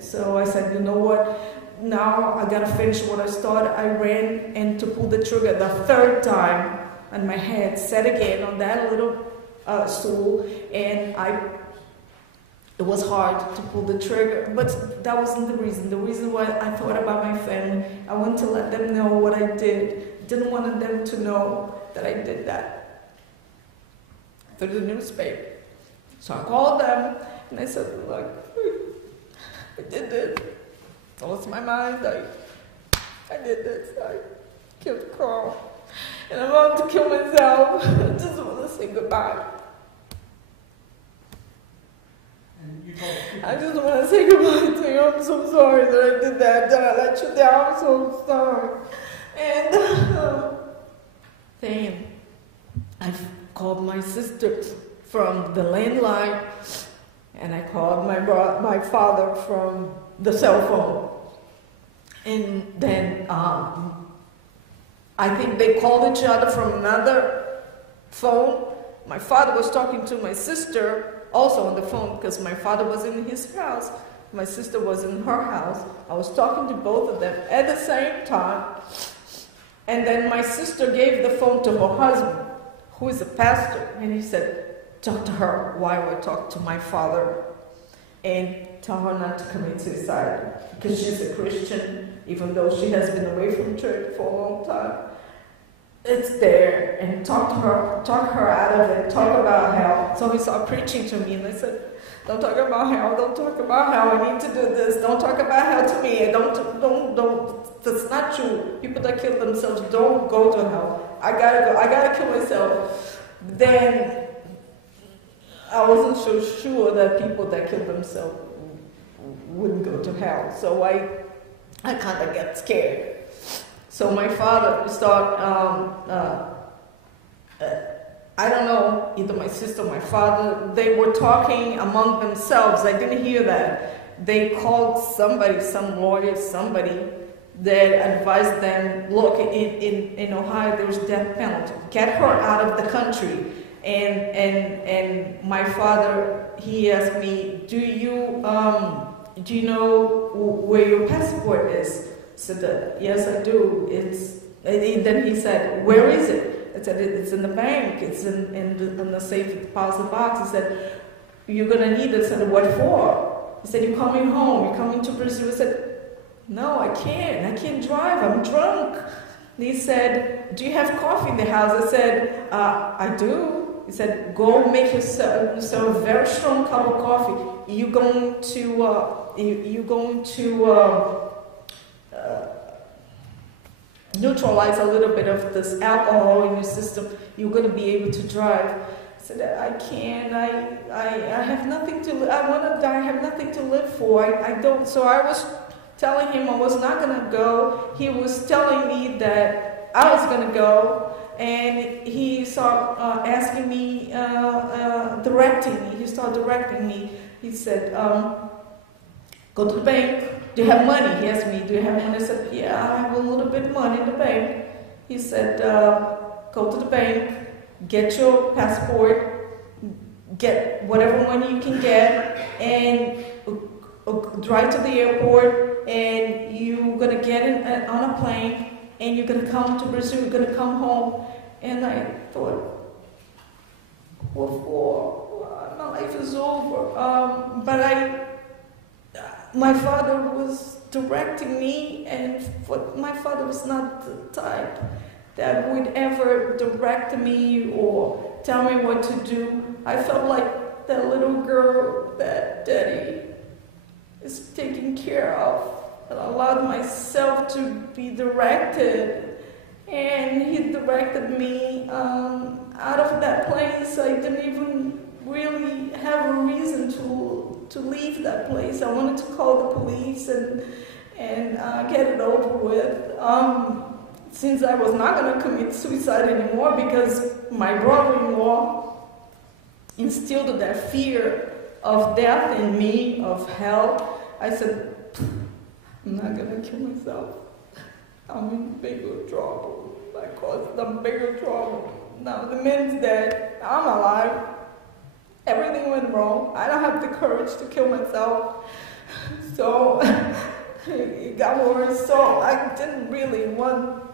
So I said, you know what? Now I gotta finish what I started. I ran and to pull the trigger the 3rd time, and my head set again on that little stool, and it was hard to pull the trigger, but that wasn't the reason. The reason why I thought about my family. I wanted to let them know what I did. Didn't want them to know that I did that through the newspaper. So I called them and I said, look, I did this. I lost my mind. I did this. I killed Carl. And I'm about to kill myself. I just want to say goodbye. And you told I just want to say goodbye to you. I'm so sorry that I did that. That I let you down. I'm so sorry. And then I called my sister from the landline, and I called my father from the cell phone. And then I think they called each other from another phone. My father was talking to my sister also on the phone because my father was in his house. My sister was in her house. I was talking to both of them at the same time. And then my sister gave the phone to her husband, who is a pastor, and he said, talk to her while I talk to my father, and tell her not to commit suicide, because she's a Christian, even though she has been away from church for a long time. It's there, and talk her out of it, talk about hell. So he started preaching to me, and I said, Don't talk about hell. Don't talk about how I need to do this. Don't talk about hell to me. Don't. That's not true. People that kill themselves don't go to hell. I gotta go. I gotta kill myself. Then I wasn't so sure that people that kill themselves wouldn't go to hell. So I kind of got scared. So my father started, I don't know, either my sister or my father, they were talking among themselves. I didn't hear that. They called somebody, some lawyer, somebody that advised them, look, in Ohio there's death penalty. Get her out of the country. And my father, he asked me, do you know where your passport is? I said, yes, I do. Then he said, where is it? I said, it's in the bank. It's in the safe deposit box. He said, you're going to need it. I said, what for? He said, you're coming home. You're coming to Brazil. I said, no, I can't. I can't drive. I'm drunk. And he said, do you have coffee in the house? I said, I do. He said, go make yourself a very strong cup of coffee. You're going to neutralize a little bit of this alcohol in your system. You're going to be able to drive. I said, I can't. I have nothing to. I want to die. I have nothing to live for. I don't. So I was telling him I was not going to go. He was telling me that I was going to go. And he started asking me, directing me. He started directing me. He said, go to the bank. Do you have money? He asked me, do you have money? I said, yeah, I have a little bit of money in the bank. He said, go to the bank, get your passport, get whatever money you can get, and drive to the airport, and you're going to get on a plane, and you're going to come to Brazil, you're going to come home. And I thought, what for? My life is over. My father was directing me, and my father was not the type that would ever direct me or tell me what to do. I felt like that little girl that Daddy is taking care of. I allowed myself to be directed, and he directed me out of that place. I didn't even really have a reason to leave that place. I wanted to call the police and get it over with. Since I was not going to commit suicide anymore because my brother-in-law instilled that fear of death in me, of hell, I said, I'm not going to kill myself. I'm in bigger trouble. I caused them bigger trouble. Now the man's dead. I'm alive. Everything went wrong. I don't have the courage to kill myself. So it got worse. So I didn't really want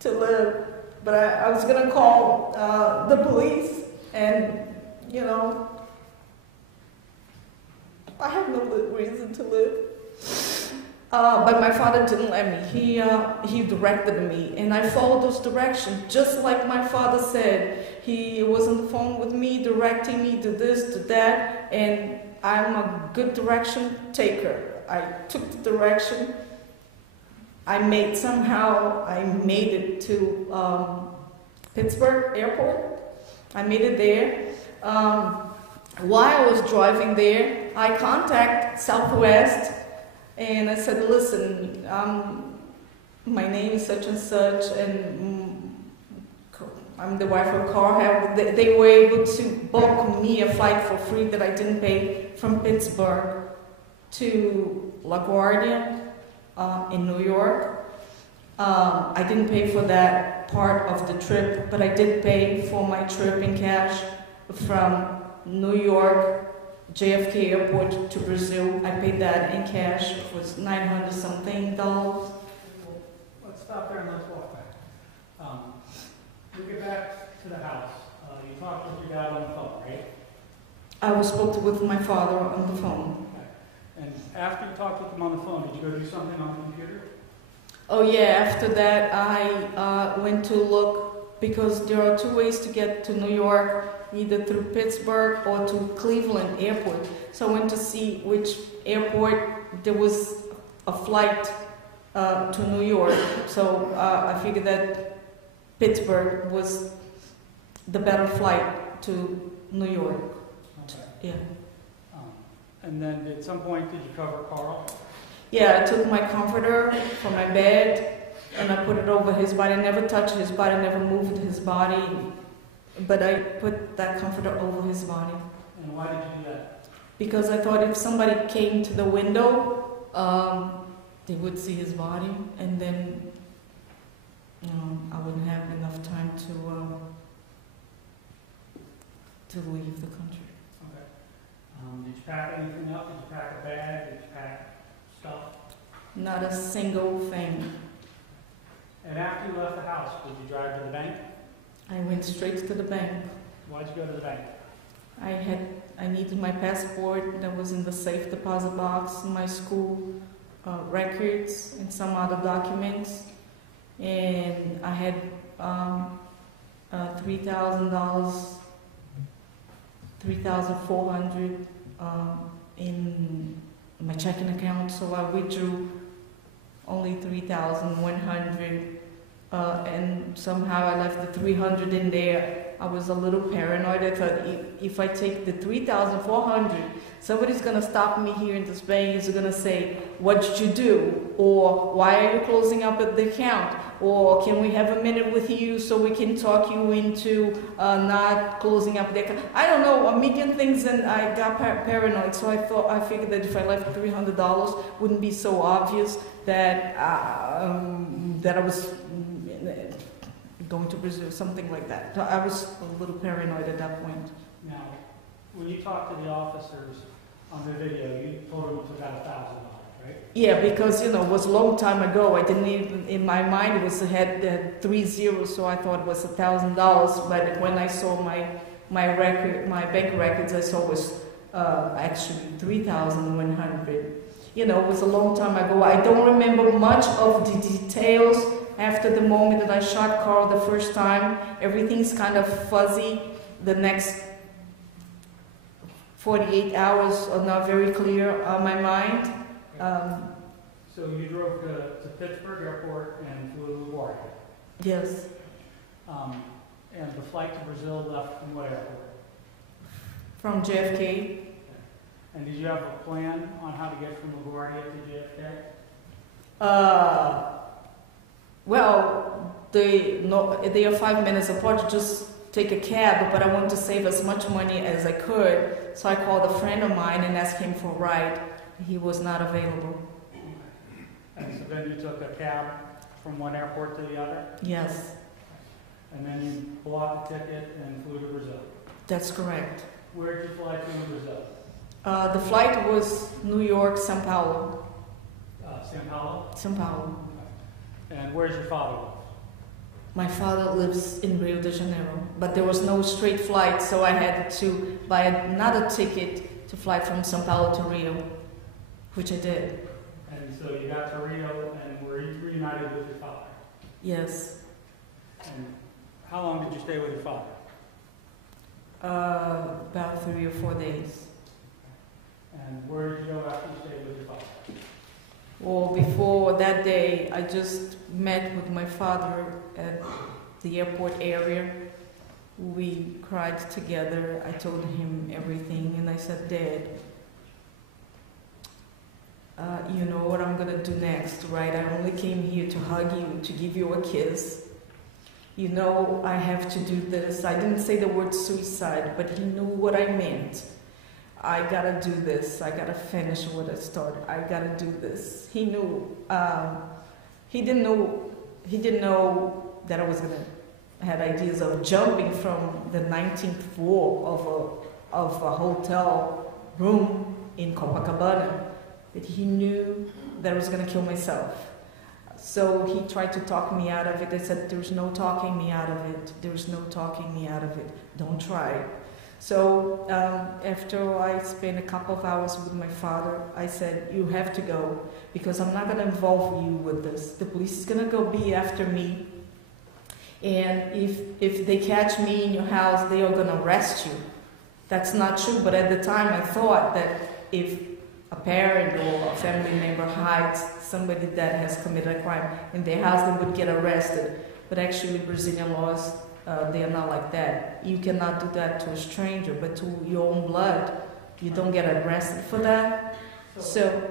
to live. But I was going to call the police, and, you know, I have no reason to live. But my father didn't let me. He directed me, and I followed those directions, just like my father said. He was on the phone with me, directing me to this, to that, and I'm a good direction taker. I took the direction. I made it to Pittsburgh Airport. I made it there. While I was driving there, I contacted Southwest. And I said, listen, my name is such and such, and I'm the wife of Carl. They were able to book me a flight for free that I didn't pay from Pittsburgh to LaGuardia in New York. I didn't pay for that part of the trip, but I did pay for my trip in cash from New York JFK Airport to Brazil. I paid that in cash. It was $900 something. Let's stop there and let's walk back. We get back to the house. You talked with your dad on the phone, right? I spoke with my father on the phone. Okay. And after you talked with him on the phone, did you go do something on the computer? Oh yeah, after that I went to look because there are two ways to get to New York, either through Pittsburgh or to Cleveland Airport. So I went to see which airport there was a flight to New York. So I figured that Pittsburgh was the better flight to New York. Okay. Yeah. And then at some point, did you cover Carl? Yeah, I took my comforter from my bed and I put it over his body. I never touched his body, never moved his body, but I put that comforter over his body. And why did you do that? Because I thought if somebody came to the window, they would see his body, and then I wouldn't have enough time to leave the country. Okay. Did you pack anything up? Did you pack a bag? Did you pack stuff? Not a single thing. And after you left the house, did you drive to the bank? I went straight to the bank. Why'd you go to the bank? I needed my passport that was in the safe deposit box, my school records, and some other documents. And I had $3,000, $3,400 in my checking account, so I withdrew only $3,100, and somehow I left the $300 in there. I was a little paranoid. I thought if I take the $3,400, somebody's gonna stop me here in this bank. Is gonna say, "What did you do?" Or "Why are you closing up at the account?" Or "Can we have a minute with you so we can talk you into not closing up the account?" I don't know, a million things, and I got paranoid. So I figured that if I left $300, wouldn't be so obvious that that I was going to Brazil, something like that. So I was a little paranoid at that point. Now, when you talked to the officers on the video, you told them it was about $1,000, right? Yeah, because it was a long time ago. I didn't even, in my mind, it had 3 zeros, so I thought it was $1,000. But when I saw my bank records, I saw it was actually $3,100. It was a long time ago. I don't remember much of the details. After the moment that I shot Carl the first time, everything's kind of fuzzy. The next 48 hours are not very clear on my mind. So you drove to Pittsburgh Airport and flew to LaGuardia. Yes, And the flight to Brazil left from what airport? from JFK. And did you have a plan on how to get from LaGuardia to JFK? Well, they are 5 minutes apart. Just take a cab, but I wanted to save as much money as I could. So I called a friend of mine and asked him for a ride. He was not available. And so then you took a cab from one airport to the other? Yes, And then you bought the ticket and flew to Brazil? that's correct. Where did you fly to Brazil? The flight was New York, São Paulo. São Paulo? São Paulo. And where's your father live? My father lives in Rio de Janeiro, but there was no straight flight, so I had to buy another ticket to fly from São Paulo to Rio, which I did. And so you got to Rio and were reunited with your father? Yes. And how long did you stay with your father? About 3 or 4 days. And where did you go after you stayed with your father? Well, before that day, I just met with my father at the airport area. We cried together. I told him everything, and I said, "Dad, you know what I'm gonna do next, right? I only came here to hug you, to give you a kiss. You know I have to do this." I didn't say the word suicide, but he knew what I meant. I gotta do this. I gotta finish what I started. I gotta do this. He knew. He didn't know that I was gonna had ideas of jumping from the 19th floor of a hotel room in Copacabana. But he knew that I was gonna kill myself. So he tried to talk me out of it. I said, "There's no talking me out of it. There's no talking me out of it. Don't try." So after I spent a couple of hours with my father, I said, "You have to go, because I'm not going to involve you with this. The police is going to go be after me, And if they catch me in your house, they are gonna arrest you. That's not true, but at the time I thought that if a parent or a family member hides somebody that has committed a crime in their house, they would get arrested. But actually Brazilian laws, they are not like that. You cannot do that to a stranger, but to your own blood, you don't get arrested for that. So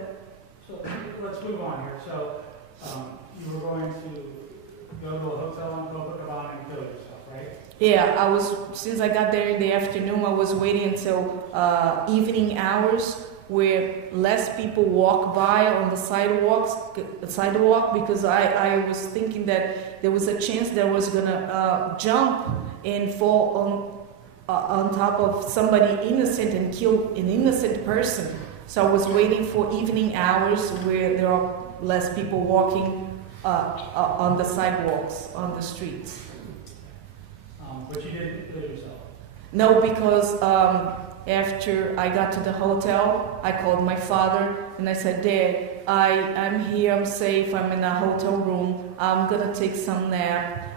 let's move on here. So you were going to go to a hotel in Copacabana and kill yourself, right? yeah, since I got there in the afternoon, I was waiting until evening hours where less people walk by on the sidewalk, because I was thinking that there was a chance that I was gonna jump and fall on top of somebody innocent and kill an innocent person. So I was waiting for evening hours where there are less people walking on the sidewalks, on the streets. But you didn't kill yourself. No, because after I got to the hotel, I called my father and I said, Dad, I'm here, I'm safe, I'm in a hotel room, I'm gonna take some nap,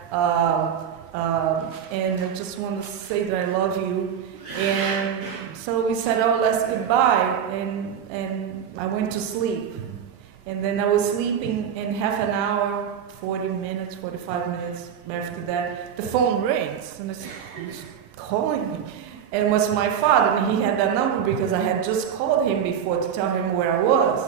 and I just want to say that I love you. And so we said our last goodbye, and I went to sleep. And then I was sleeping, and half an hour, 40 minutes, 45 minutes after that, the phone rings, and I said, who's calling me? And it was my father, and he had that number because I had just called him before to tell him where I was.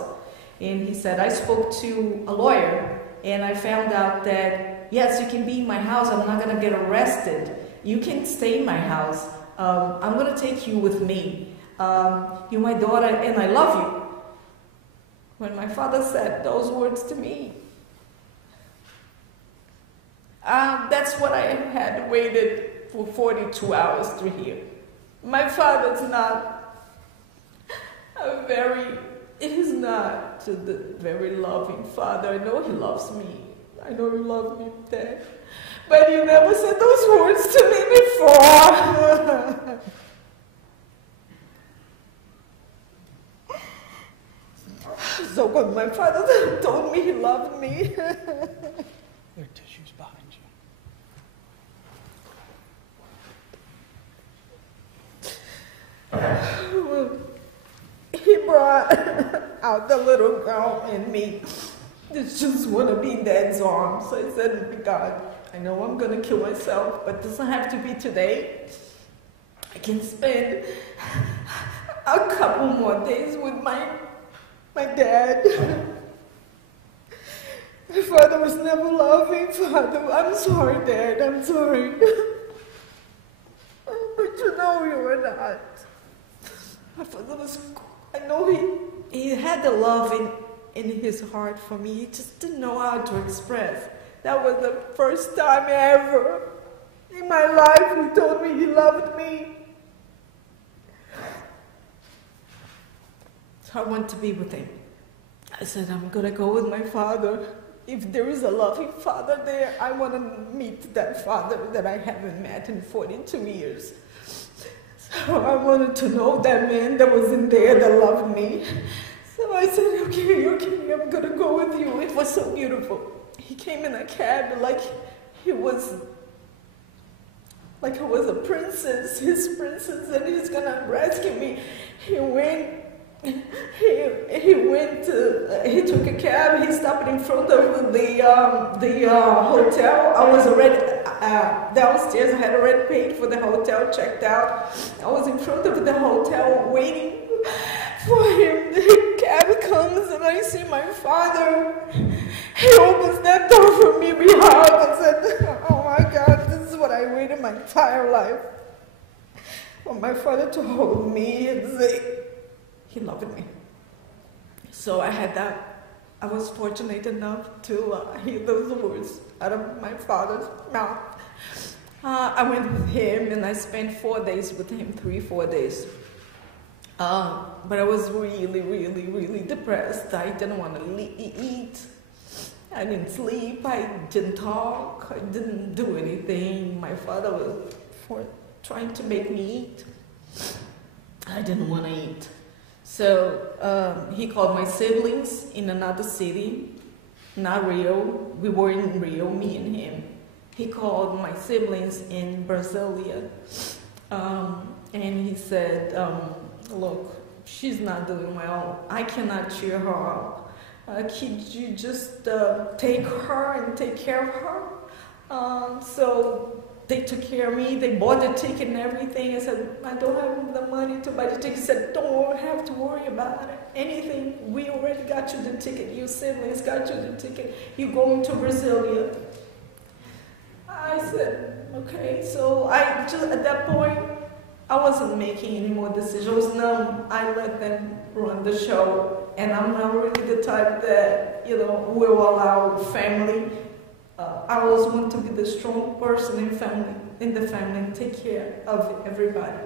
And he said, I spoke to a lawyer, and I found out that, yes, you can be in my house, I'm not gonna get arrested. You can stay in my house. I'm gonna take you with me. You're my daughter, and I love you. When my father said those words to me, that's what I had waited for 42 hours to hear. My father's not he's not the very loving father. I know he loves me. I know he loves me, Dad. But he never said those words to me before. So when my father told me he loved me, There are tissues behind you. he brought out the little girl in me that just want to be in Dad's arms. So I said, God, I know I'm going to kill myself, but it doesn't have to be today. I can spend a couple more days with my dad. My father was never loving, Father. I'm sorry, Dad. I'm sorry. But you know you were not. My father was, I know he had the love in his heart for me. He just didn't know how to express. That was the first time ever in my life he told me he loved me. So I want to be with him. I said, I'm going to go with my father. If there is a loving father there, I want to meet that father that I haven't met in 42 years. So I wanted to know that man that was in there that loved me. So I said, okay, I'm going to go with you. It was so beautiful. He came in a cab like I was a princess, his princess, and he's going to rescue me. He took a cab, he stopped in front of the hotel. I was already downstairs, I had already paid for the hotel, checked out. I was in front of the hotel waiting for him. The cab comes and I see my father. He opens that door for me, we hug. I said, oh my God, this is what I waited my entire life. For my father to hold me and say, he loved me. So I was fortunate enough to hear those words out of my father's mouth. I went with him and I spent 4 days with him, 3-4 days. But I was really, really, really depressed. I didn't want to eat. I didn't sleep. I didn't talk. I didn't do anything. My father was trying to make me eat. I didn't want to eat. So he called my siblings in another city, not Rio. We were in Rio, me and him. he called my siblings in Brasilia, and he said, look, she's not doing well. I cannot cheer her up. Could you just take her and take care of her? So they took care of me. They bought the ticket and everything. I said, I don't have the money to buy the ticket. He said, don't have to worry about it. Anything, we already got you the ticket. Your siblings got you the ticket. You're going to Brasilia. I said, okay. So I just, at that point, I wasn't making any more decisions. I was numb. I let them run the show. And I'm not really the type that, will allow family. I always want to be the strong person in the family, and take care of everybody.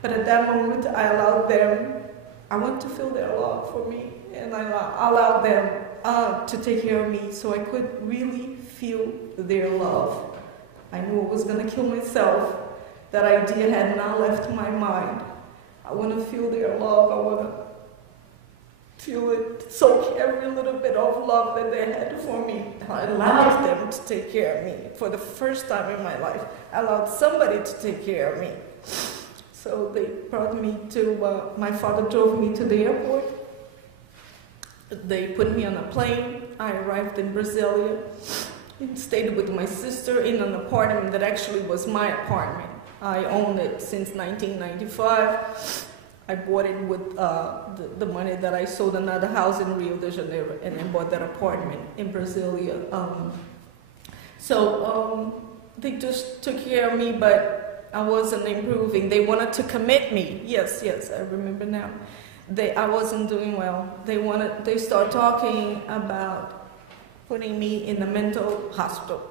But at that moment, I allowed them, I want to feel their love for me, and I allowed them to take care of me so I could really feel their love. I knew I was going to kill myself. That idea had not left my mind. I want to feel their love. I want to feel it, soak every little bit of love that they had for me. I allowed them to take care of me. For the first time in my life, I allowed somebody to take care of me. So they brought me to, my father drove me to the airport. They put me on a plane. I arrived in Brasilia and stayed with my sister in an apartment that actually was my apartment. I owned it since 1995. I bought it with the money that I sold another house in Rio de Janeiro, and I bought that apartment in Brasilia. So they just took care of me, but I wasn't improving. They wanted to commit me. Yes, I remember now. I wasn't doing well. They started talking about putting me in a mental hospital.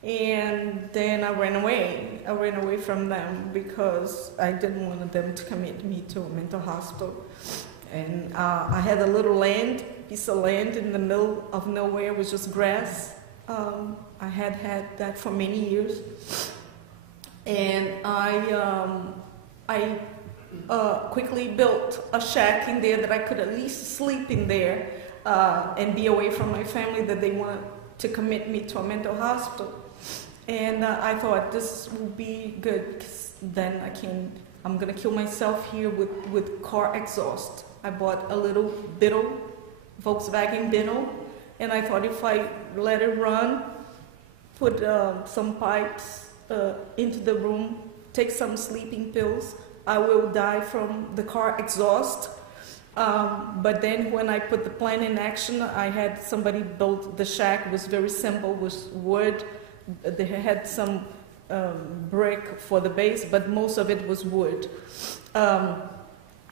And then I ran away. I ran away from them because I didn't want them to commit me to a mental hospital. And I had a little piece of land in the middle of nowhere, it was just grass. I had that for many years. And I quickly built a shack in there that I could at least sleep in there and be away from my family that they wanted to commit me to a mental hospital. And I thought this will be good, because then I'm gonna kill myself here with car exhaust. I bought a little Beetle, Volkswagen Beetle, and I thought if I let it run, put some pipes into the room, take some sleeping pills, I will die from the car exhaust. But then when I put the plan in action, I had somebody build the shack. It was very simple, it was wood. They had some brick for the base, but most of it was wood.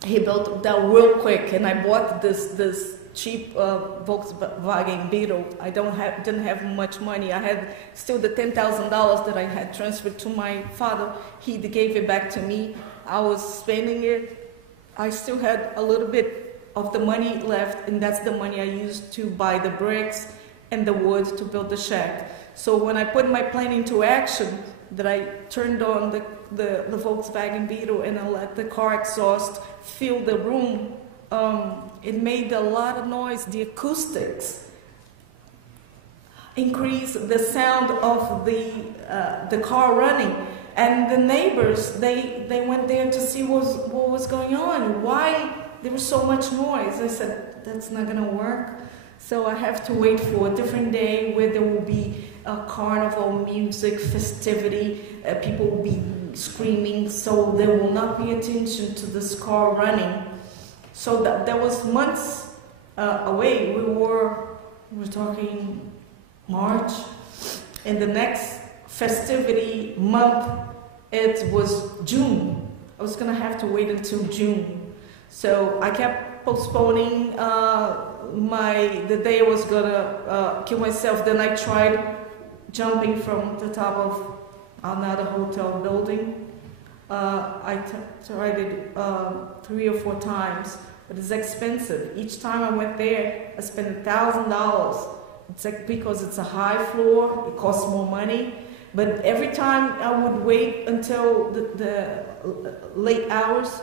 He built that real quick, and I bought this cheap Volkswagen Beetle. I didn't have much money. I had still the $10,000 that I had transferred to my father. He gave it back to me. I was spending it. I still had a little bit of the money left, and that's the money I used to buy the bricks and the wood to build the shack. So when I put my plan into action, that I turned on the Volkswagen Beetle and I let the car exhaust fill the room, it made a lot of noise. The acoustics increased the sound of the car running. And the neighbors, they went there to see what was going on. Why there was so much noise? I said, that's not gonna work. So I have to wait for a different day where there will be a carnival music festivity. People will be screaming, so they will not pay attention to this car running. So that was months away. We're talking March, and the next festivity month, it was June. I was gonna have to wait until June. So I kept postponing the day I was gonna kill myself. Then I tried jumping from the top of another hotel building. I tried it 3 or 4 times, but it's expensive. Each time I went there, I spent $1,000. It's like, because it's a high floor, it costs more money. But every time I would wait until the late hours,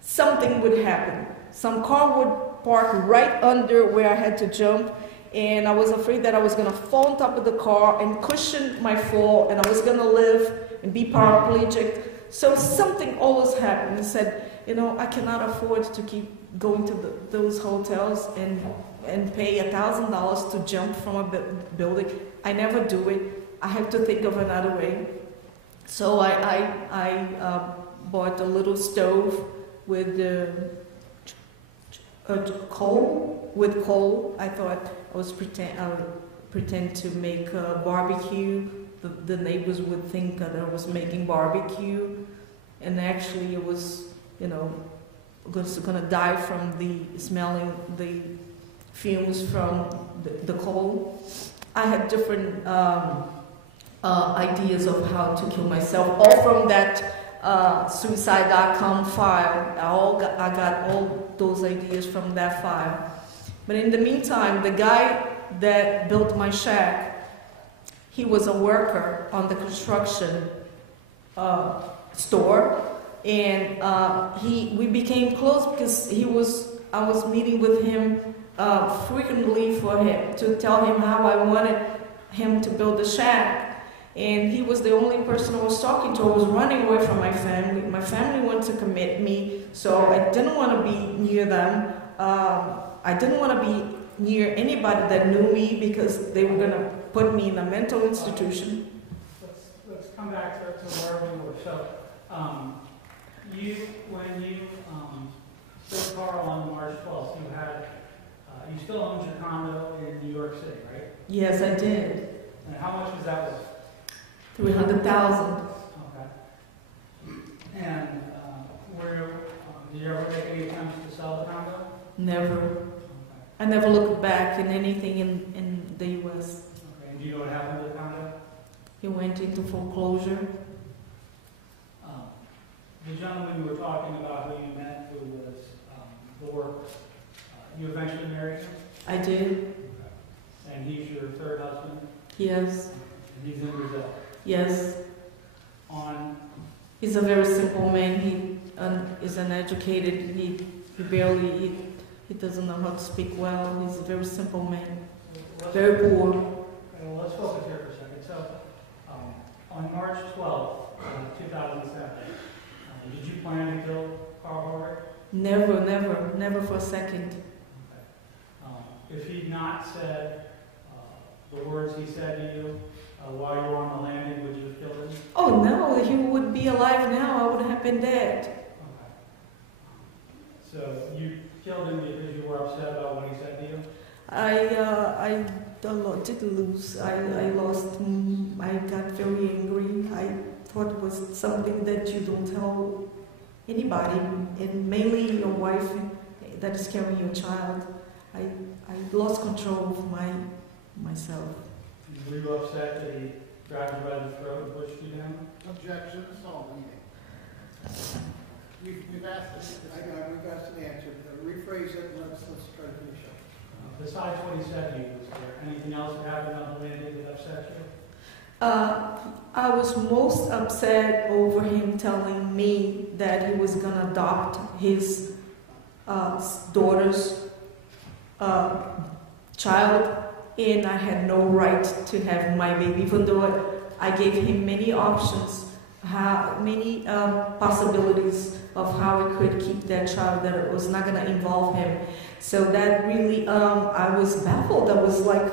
something would happen. Some car would park right under where I had to jump, and I was afraid that I was gonna fall on top of the car and cushion my fall, and I was gonna live and be paraplegic. So something always happened. He said, you know, I cannot afford to keep going to those hotels and pay $1,000 to jump from a building. I never do it. I have to think of another way. So I bought a little stove with coal. With coal, I thought I would pretend to make a barbecue. The neighbors would think that I was making barbecue, and actually it was, you know, gonna die from smelling the fumes from the coal. I had different ideas of how to kill myself, all from that suicide.com file. I got all those ideas from that file. But in the meantime, the guy that built my shack, he was a worker on the construction store, and we became close because I was meeting with him frequently to tell him how I wanted him to build the shack. And he was the only person I was talking to. I was running away from my family. My family wanted to commit me, so I didn't want to be near them. I didn't want to be near anybody that knew me because they were going to put me in a mental institution. Let's come back to where we were. So, when you stood Carl on March 12th, you still owned your condo in New York City, right? Yes, I did. And how much was that worth? $300,000. Okay. And did you ever make any attempts to sell the condo? Never. Okay. I never looked back in anything in the U.S. Okay. And do you know what happened to the condo? It went into foreclosure. The gentleman you were talking about who you met, who was the worker, you eventually married him? I did. Okay. And he's your third husband? Yes. And he's in Brazil? Yes. He's a very simple man. He is uneducated. He doesn't know how to speak well. He's a very simple man. Very poor. Okay, well, let's focus here for a second. So, on March 12th, 2007, did you plan to kill Carl Horvath? Never for a second. Okay. If he'd not said the words he said to you while you were on the landing, would you have killed him? Oh no, he would be alive now. I would have been dead. Okay. So you killed him because you were upset about what he said to you? I did lose. I lost. I got very angry. I thought it was something that you don't tell anybody, and mainly your wife that is carrying your child. I lost control of myself. Were you upset that he grabbed you by the throat and pushed you down? Objection, it's all meeting. We've asked, we've asked an answer. Rephrase it and let's try to finish up. Besides what he said to you, was there anything else that happened on the landing that upset you? I was most upset over him telling me that he was going to adopt his daughter's child, and I had no right to have my baby, even though I gave him many options, many possibilities of how I could keep that child that it was not going to involve him. So that really, I was baffled. I was like,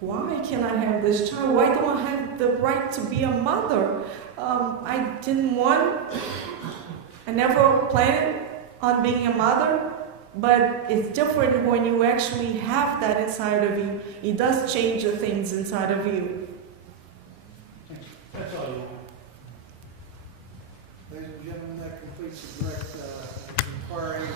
why can't I have this child? Why don't I have the right to be a mother? I never planned on being a mother, but it's different when you actually have that inside of you. It does change the things inside of you. That's all you want. Ladies and gentlemen, that completes the direct inquiry.